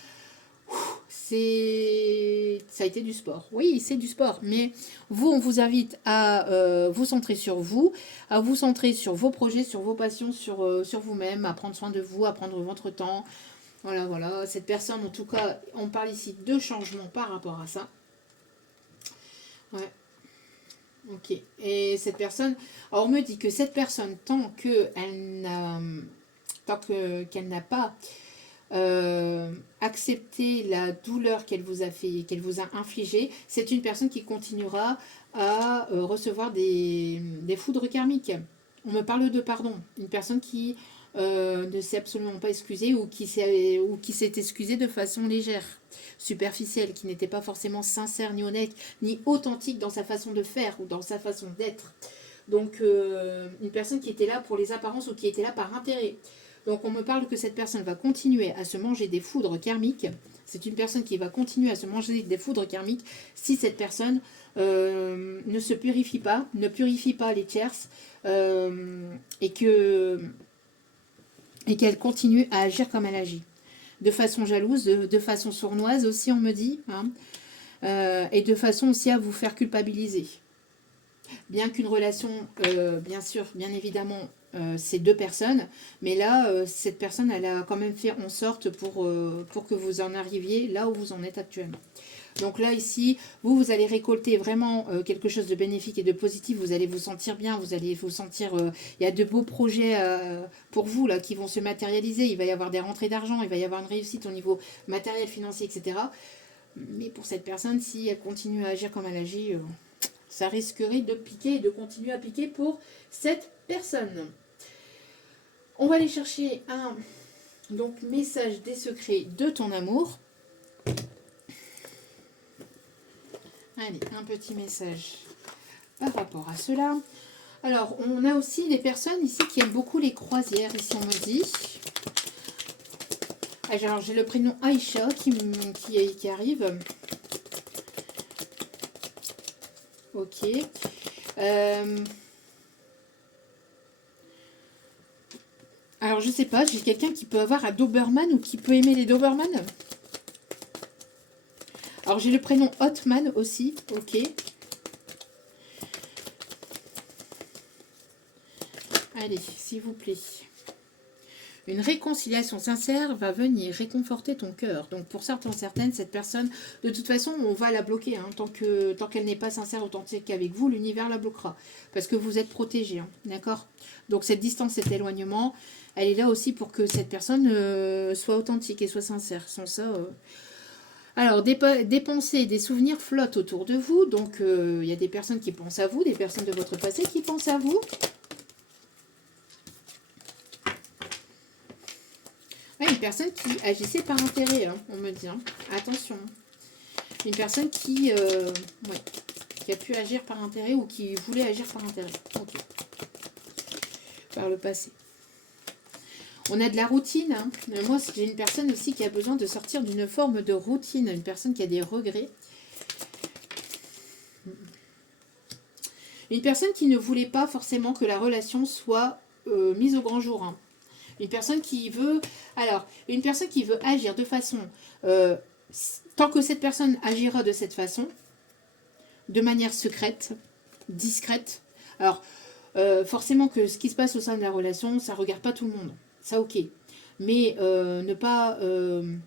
Ça a été du sport. Oui, c'est du sport. Mais vous, on vous invite à vous centrer sur vous, à vous centrer sur vos projets, sur vos passions, sur vous-même, à prendre soin de vous, à prendre votre temps. Voilà, voilà. Cette personne, en tout cas, on parle ici de changement par rapport à ça. Ouais. Ok. Et cette personne, alors on me dit que cette personne, qu'elle n'a pas accepté la douleur qu'elle vous a fait, qu'elle vous a infligée, c'est une personne qui continuera à recevoir des foudres karmiques. On me parle de pardon. Une personne qui ne s'est absolument pas excusée ou qui s'est excusée de façon légère, superficielle, qui n'était pas forcément sincère ni honnête, ni authentique dans sa façon de faire ou dans sa façon d'être. Donc une personne qui était là pour les apparences ou qui était là par intérêt. Donc on me parle que cette personne va continuer à se manger des foudres karmiques. C'est une personne qui va continuer à se manger des foudres karmiques si cette personne ne se purifie pas, ne purifie pas les tierces et qu'elle continue à agir comme elle agit. De façon jalouse, de façon sournoise aussi on me dit, hein, et de façon aussi à vous faire culpabiliser. Bien qu'une relation, bien sûr, bien évidemment, c'est deux personnes, mais là, cette personne, elle a quand même fait en sorte pour que vous en arriviez là où vous en êtes actuellement. Donc là, ici, vous allez récolter vraiment quelque chose de bénéfique et de positif. Vous allez vous sentir bien, vous allez vous sentir... Il y a de beaux projets pour vous là qui vont se matérialiser. Il va y avoir des rentrées d'argent, il va y avoir une réussite au niveau matériel, financier, etc. Mais pour cette personne, si elle continue à agir comme elle agit, ça risquerait de piquer et de continuer à piquer pour cette personne. On va aller chercher un message des secrets de ton amour. Allez, un petit message par rapport à cela. Alors, on a aussi des personnes ici qui aiment beaucoup les croisières, ici on me dit. Alors, j'ai le prénom Aïcha qui arrive. Ok. Alors, je sais pas, j'ai quelqu'un qui peut avoir un Doberman ou qui peut aimer les Doberman. Alors, j'ai le prénom Hotman aussi. Ok. Allez, s'il vous plaît. Une réconciliation sincère va venir réconforter ton cœur. Donc pour certaines, cette personne, de toute façon, on va la bloquer. Hein. Tant qu'elle n'est pas sincère, authentique avec vous, l'univers la bloquera. Parce que vous êtes protégé. Hein. D'accord? Donc cette distance, cet éloignement, elle est là aussi pour que cette personne soit authentique et soit sincère. Sans ça... Alors, des pensées, des souvenirs flottent autour de vous. Donc il y a des personnes qui pensent à vous, des personnes de votre passé qui pensent à vous. Une personne qui agissait par intérêt, hein, on me dit. Hein. Attention. Une personne qui a pu agir par intérêt ou qui voulait agir par intérêt. Ok. Par le passé. On a de la routine. Hein. Moi, j'ai une personne aussi qui a besoin de sortir d'une forme de routine. Une personne qui a des regrets. Une personne qui ne voulait pas forcément que la relation soit mise au grand jour. Hein. Une personne qui veut agir de façon, tant que cette personne agira de cette façon, de manière secrète, discrète. Alors, forcément que ce qui se passe au sein de la relation, ça ne regarde pas tout le monde. Ça, ok. Mais ne pas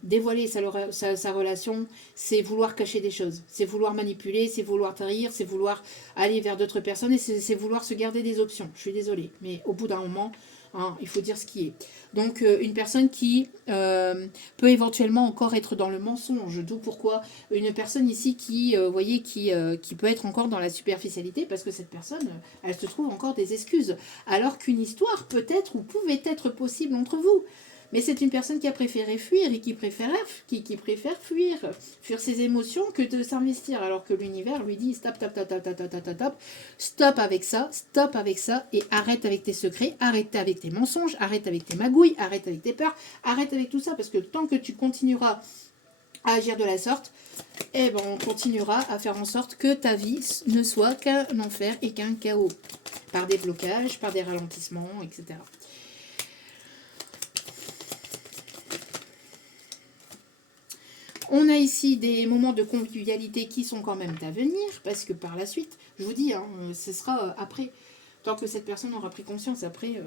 dévoiler sa relation, c'est vouloir cacher des choses. C'est vouloir manipuler, c'est vouloir trahir, c'est vouloir aller vers d'autres personnes et c'est vouloir se garder des options. Je suis désolée. Mais au bout d'un moment... Hein, il faut dire ce qui est. Donc, une personne qui peut éventuellement encore être dans le mensonge. D'où pourquoi une personne ici qui, voyez, qui peut être encore dans la superficialité parce que cette personne, elle se trouve encore des excuses. Alors qu'une histoire peut-être ou pouvait être possible entre vous. Mais c'est une personne qui a préféré fuir et qui préfère fuir ses émotions que de s'investir. Alors que l'univers lui dit stop, stop, stop, stop, stop, stop, stop, stop avec ça et arrête avec tes secrets, arrête avec tes mensonges, arrête avec tes magouilles, arrête avec tes peurs, arrête avec tout ça parce que tant que tu continueras à agir de la sorte, eh ben on continuera à faire en sorte que ta vie ne soit qu'un enfer et qu'un chaos. Par des blocages, par des ralentissements, etc. On a ici des moments de convivialité qui sont quand même à venir, parce que par la suite, je vous dis, hein, ce sera après, tant que cette personne aura pris conscience. Après,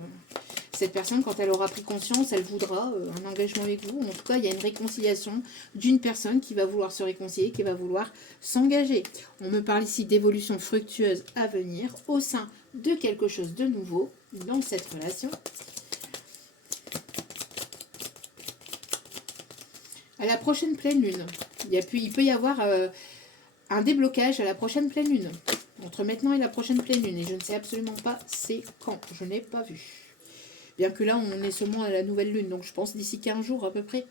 cette personne, quand elle aura pris conscience, elle voudra un engagement avec vous. En tout cas, il y a une réconciliation d'une personne qui va vouloir se réconcilier, qui va vouloir s'engager. On me parle ici d'évolution fructueuse à venir au sein de quelque chose de nouveau dans cette relation. À la prochaine pleine lune, il peut y avoir un déblocage à la prochaine pleine lune. Entre maintenant et la prochaine pleine lune. Et je ne sais absolument pas c'est quand. Je n'ai pas vu. Bien que là, on est seulement à la nouvelle lune. Donc je pense d'ici 15 jours à peu près.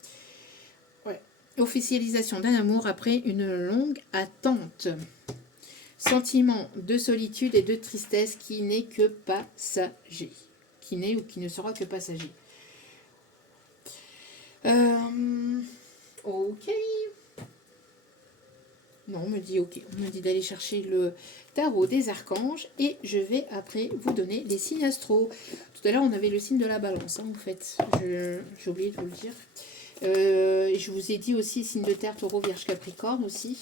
Ouais. Officialisation d'un amour après une longue attente. Sentiment de solitude et de tristesse qui n'est que passager. Qui n'est ou qui ne sera que passager. Ok. Non, on me dit ok. On me dit d'aller chercher le tarot des archanges. Et je vais après vous donner les signes astro. Tout à l'heure, on avait le signe de la balance, hein, en fait. J'ai oublié de vous le dire. Je vous ai dit aussi signe de terre, taureau, vierge, capricorne aussi.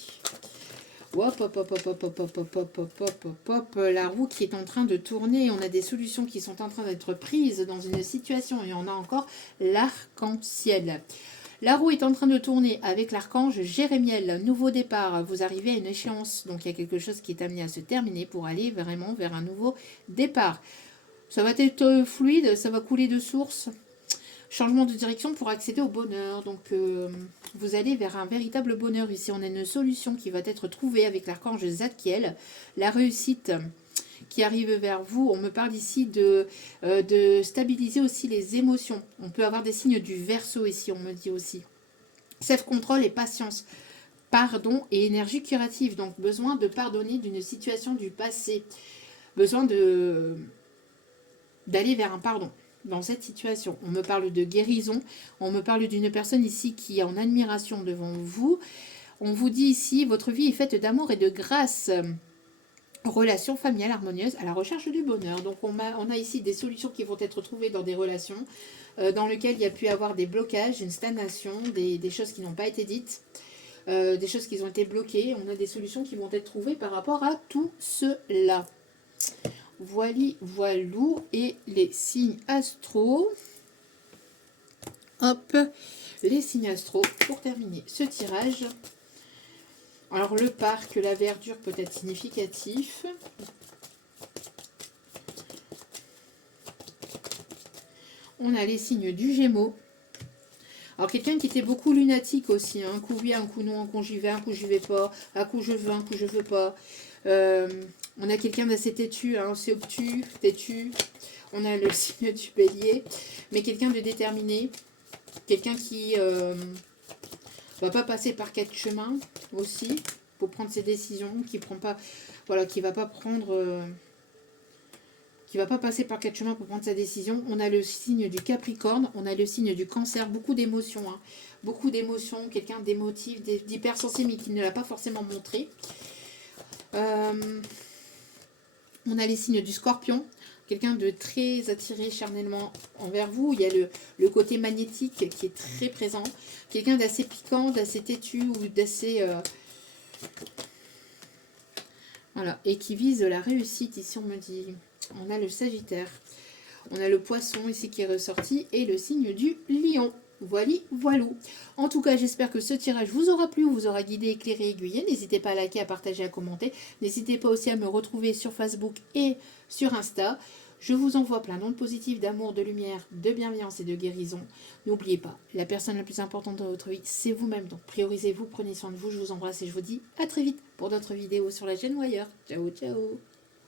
Hop, hop, hop, hop, hop, hop, hop, hop, hop, hop, hop, hop, hop. La roue qui est en train de tourner. On a des solutions qui sont en train d'être prises dans une situation. Et on a encore l'arc-en-ciel. La roue est en train de tourner avec l'archange Jérémiel. Nouveau départ. Vous arrivez à une échéance. Donc il y a quelque chose qui est amené à se terminer pour aller vraiment vers un nouveau départ. Ça va être fluide, ça va couler de source. Changement de direction pour accéder au bonheur. Donc vous allez vers un véritable bonheur. Ici on a une solution qui va être trouvée avec l'archange Zadkiel. La réussite qui arrive vers vous. On me parle ici de stabiliser aussi les émotions. On peut avoir des signes du Verseau ici, on me dit aussi. Self-control et patience. Pardon et énergie curative. Donc besoin de pardonner d'une situation du passé. Besoin d'aller vers un pardon dans cette situation. On me parle de guérison. On me parle d'une personne ici qui est en admiration devant vous. On vous dit ici, votre vie est faite d'amour et de grâce. Relation familiale harmonieuse à la recherche du bonheur. Donc on a ici des solutions qui vont être trouvées dans des relations dans lesquelles il y a pu avoir des blocages, une stagnation, des choses qui n'ont pas été dites, des choses qui ont été bloquées. On a des solutions qui vont être trouvées par rapport à tout cela. Voilou et les signes astro. Hop, les signes astro pour terminer ce tirage. Alors le parc, la verdure peut être significatif. On a les signes du Gémeaux. Alors quelqu'un qui était beaucoup lunatique aussi. Un coup oui, un coup non, un coup j'y vais, un coup j'y vais pas. Un coup je veux, un coup je veux pas. On a quelqu'un d'assez têtu, hein, c'est obtus, têtu. On a le signe du Bélier. Mais quelqu'un de déterminé. Quelqu'un qui va pas passer par 4 chemins aussi pour prendre ses décisions, qui prend pas, voilà, qui va pas prendre, qui va pas passer par 4 chemins pour prendre sa décision. On a le signe du Capricorne, on a le signe du Cancer, beaucoup d'émotions, hein, beaucoup d'émotions, quelqu'un d'émotif, d'hypersensible mais qui ne l'a pas forcément montré. On a les signes du Scorpion. Quelqu'un de très attiré charnellement envers vous. Il y a le côté magnétique qui est très présent. Quelqu'un d'assez piquant, d'assez têtu ou d'assez... voilà. Et qui vise la réussite. Ici, on me dit... On a le Sagittaire. On a le Poisson ici qui est ressorti. Et le signe du Lion. Voilou. En tout cas, j'espère que ce tirage vous aura plu, vous aura guidé, éclairé, aiguillé. N'hésitez pas à liker, à partager, à commenter. N'hésitez pas aussi à me retrouver sur Facebook et sur Insta. Je vous envoie plein d'ondes positives, d'amour, de lumière, de bienveillance et de guérison. N'oubliez pas, la personne la plus importante dans votre vie, c'est vous-même. Donc priorisez-vous, prenez soin de vous. Je vous embrasse et je vous dis à très vite pour d'autres vidéos sur la chaîne ou ailleurs. Ciao, ciao.